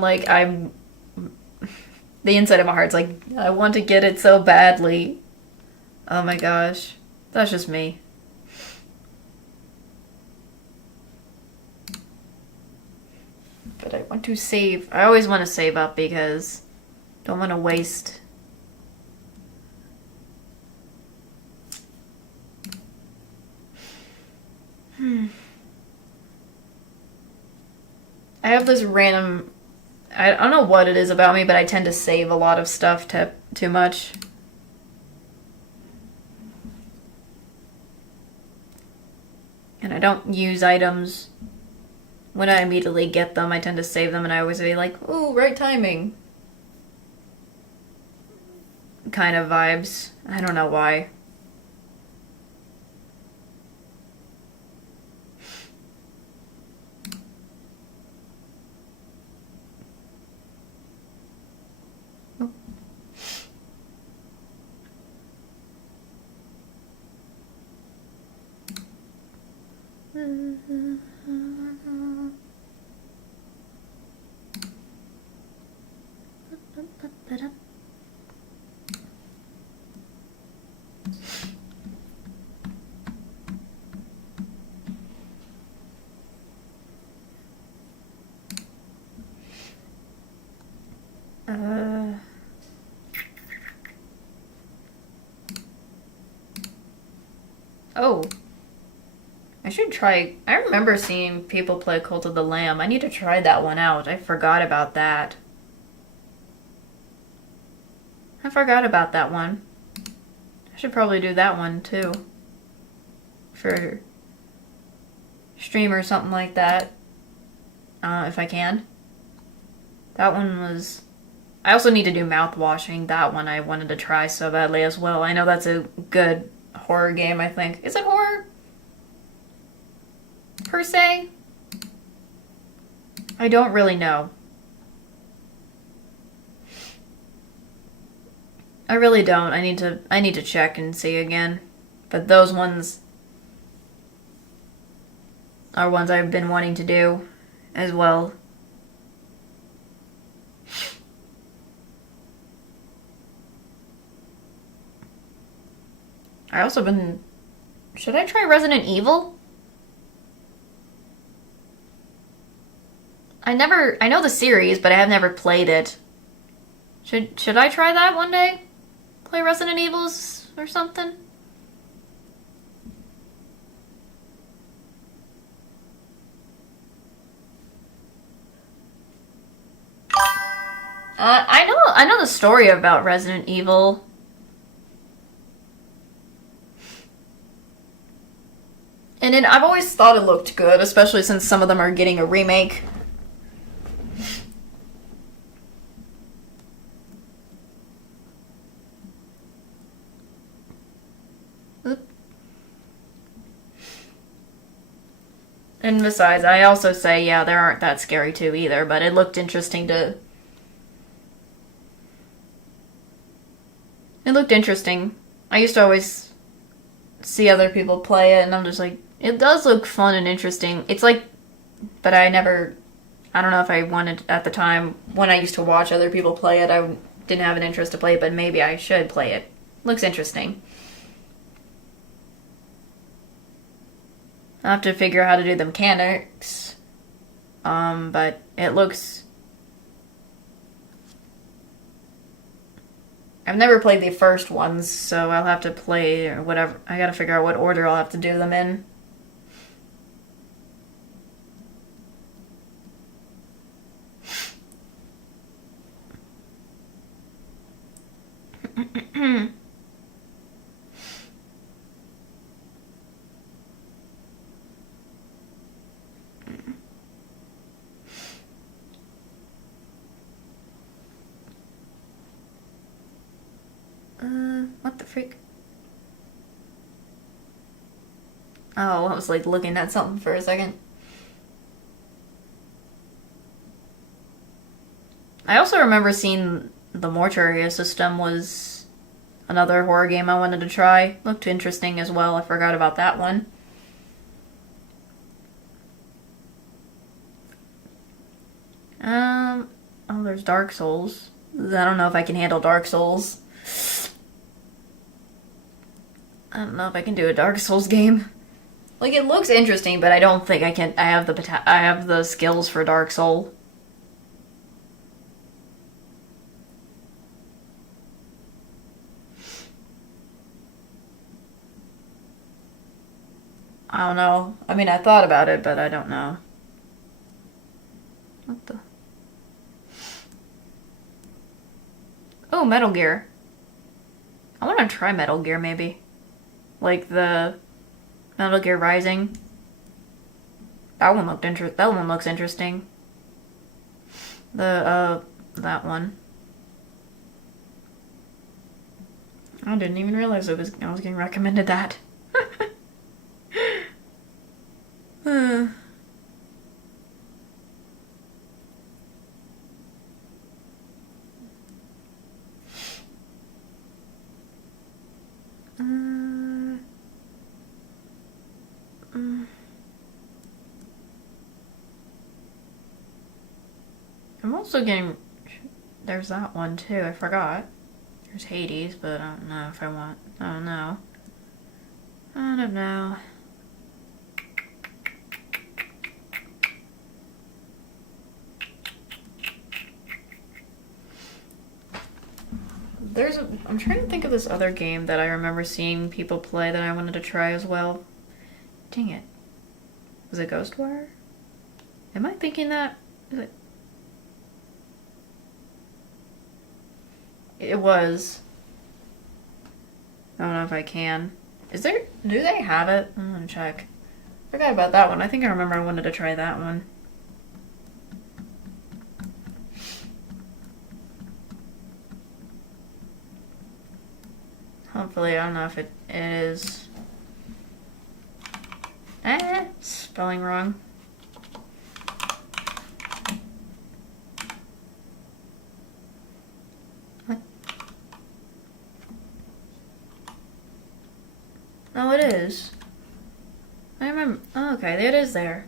like, the inside of my heart's like, I want to get it so badly. Oh my gosh. That's just me. But I want to save. I always want to save up because I don't want to waste. I have this random. I don't know what it is about me, but I tend to save a lot of stuff too much. And I don't use items when I immediately get them. I tend to save them, and I always be like, ooh, right timing. Kind of vibes. I don't know why. Oh. I should try. I remember seeing people play Cult of the Lamb. I need to try that one out. I forgot about that. I forgot about that one. I should probably do that one too. For stream or something like that. If I can. That one was... I also need to do mouth washing. That one I wanted to try so badly as well. I know that's a good horror game, I think. Is it horror? Per se? I don't really know. I really don't. I need to check and see again. But those ones are ones I've been wanting to do as well. I also been... Should I try Resident Evil? I know the series, but I have never played it. Should I try that one day? Play Resident Evils or something? I know the story about Resident Evil. And I've always thought it looked good, especially since some of them are getting a remake. And besides, I also say, yeah, they aren't that scary too either, but it looked interesting to... It looked interesting. I used to always see other people play it, and I'm just like, it does look fun and interesting. It's like... But I don't know if I wanted, at the time, when I used to watch other people play it, I didn't have an interest to play it, but maybe I should play it. Looks interesting. I'll have to figure out how to do the mechanics. But it looks... I've never played the first ones, so I'll have to play or whatever. I gotta figure out what order I'll have to do them in. What the freak? Oh, I was like looking at something for a second. I also remember seeing the Mortuary System was another horror game I wanted to try. Looked interesting as well. I forgot about that one. Oh, there's Dark Souls. I don't know if I can handle Dark Souls. I don't know if I can do a Dark Souls game. Like, it looks interesting, but I don't think I can. I have the skills for Dark Soul. I don't know. I mean, I thought about it, but I don't know. What the? Oh, Metal Gear. I want to try Metal Gear, maybe. Like the Metal Gear Rising. That one looks interesting. That one. I didn't even realize I was getting recommended that. I'm also getting. There's that one too. I forgot. There's Hades, but I don't know if I want. I don't know. I don't know. I'm trying to think of this other game that I remember seeing people play that I wanted to try as well. Dang it. Was it Ghostwire? Am I thinking that? Is it? It was. I don't know if I can. Is there? Do they have it? I'm gonna check. Forgot about that one. I think I remember I wanted to try that one. Hopefully, I don't know if it is. Spelling wrong. What? Oh, it is. I remember. Oh, okay, it is there.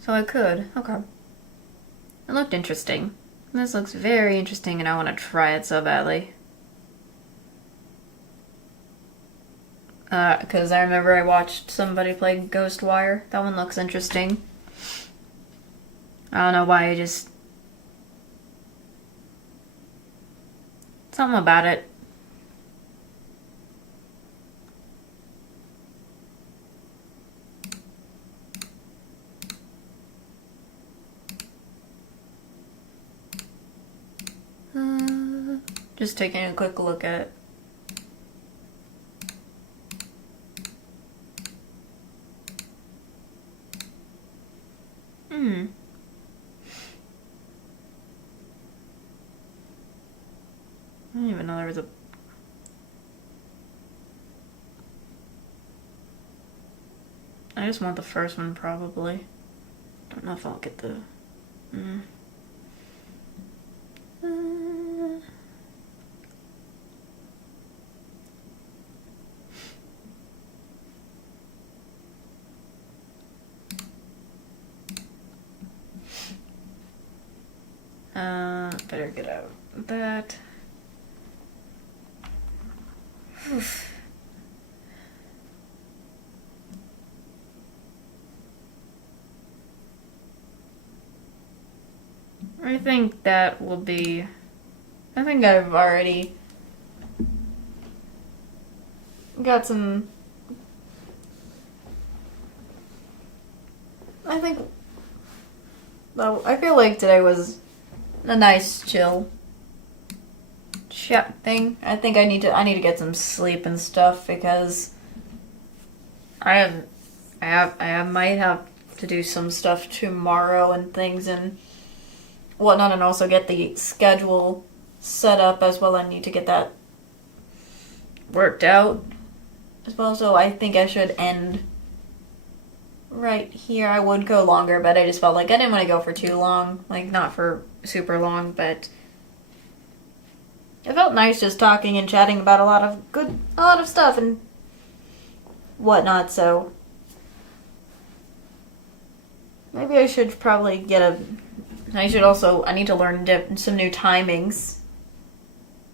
So I could. Okay. It looked interesting. This looks very interesting, and I want to try it so badly. Because I remember I watched somebody play Ghostwire. That one looks interesting. I don't know why, I just... Something about it. Just taking a quick look at it. I didn't even know there was a... I just want the first one, probably. Don't know if I'll get the... Better get out that. I think that will be... I think I've already got some... I feel like today was a nice chill chat thing. I think I need to get some sleep and stuff because I might have to do some stuff tomorrow and things and whatnot, and also get the schedule set up as well. I need to get that worked out as well. So I think I should end right here. I would go longer, but I just felt like I didn't want to go for too long. Like, not for super long, but it felt nice just talking and chatting about a lot of stuff and whatnot, so maybe I should probably I need to learn some new timings.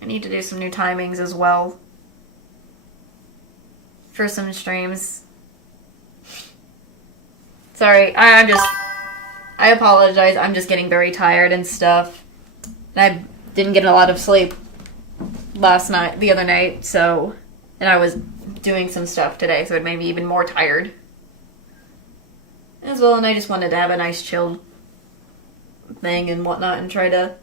I need to do some new timings as well for some streams. Sorry, I apologize. I'm just getting very tired and stuff. And I didn't get a lot of sleep the other night, and I was doing some stuff today, so it made me even more tired as well, and I just wanted to have a nice chill thing and whatnot and try to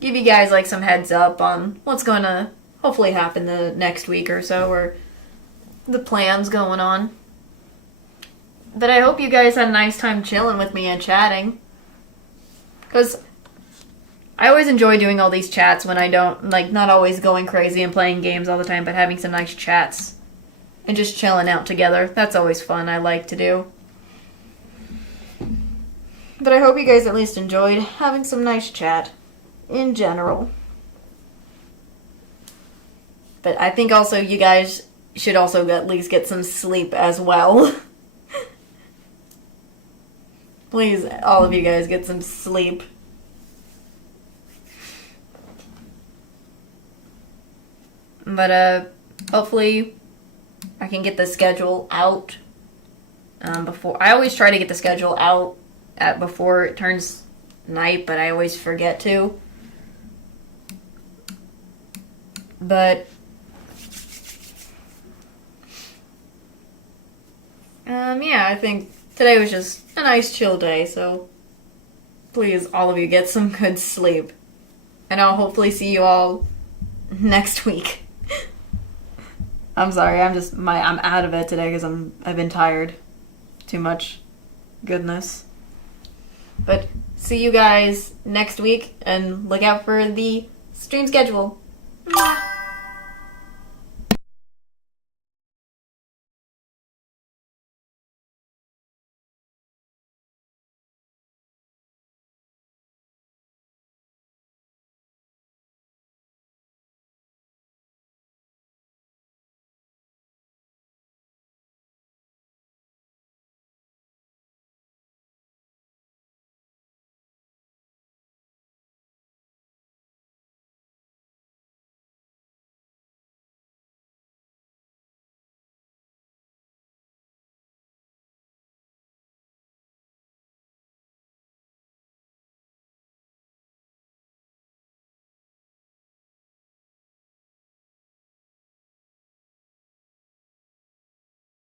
give you guys like some heads up on what's going to hopefully happen the next week or so, or the plans going on. But I hope you guys had a nice time chilling with me and chatting, because I always enjoy doing all these chats when I don't, not always going crazy and playing games all the time, but having some nice chats and just chilling out together. That's always fun. I like to do. But I hope you guys at least enjoyed having some nice chat in general. But I think also you guys should also at least get some sleep as well. Please, all of you guys, get some sleep. But hopefully I can get the schedule out before. I always try to get the schedule out before it turns night, but I always forget to. But yeah, I think today was just a nice chill day, so please, all of you, get some good sleep. And I'll hopefully see you all next week. I'm sorry, I'm out of it today because I've been tired. Too much goodness. But see you guys next week, and look out for the stream schedule.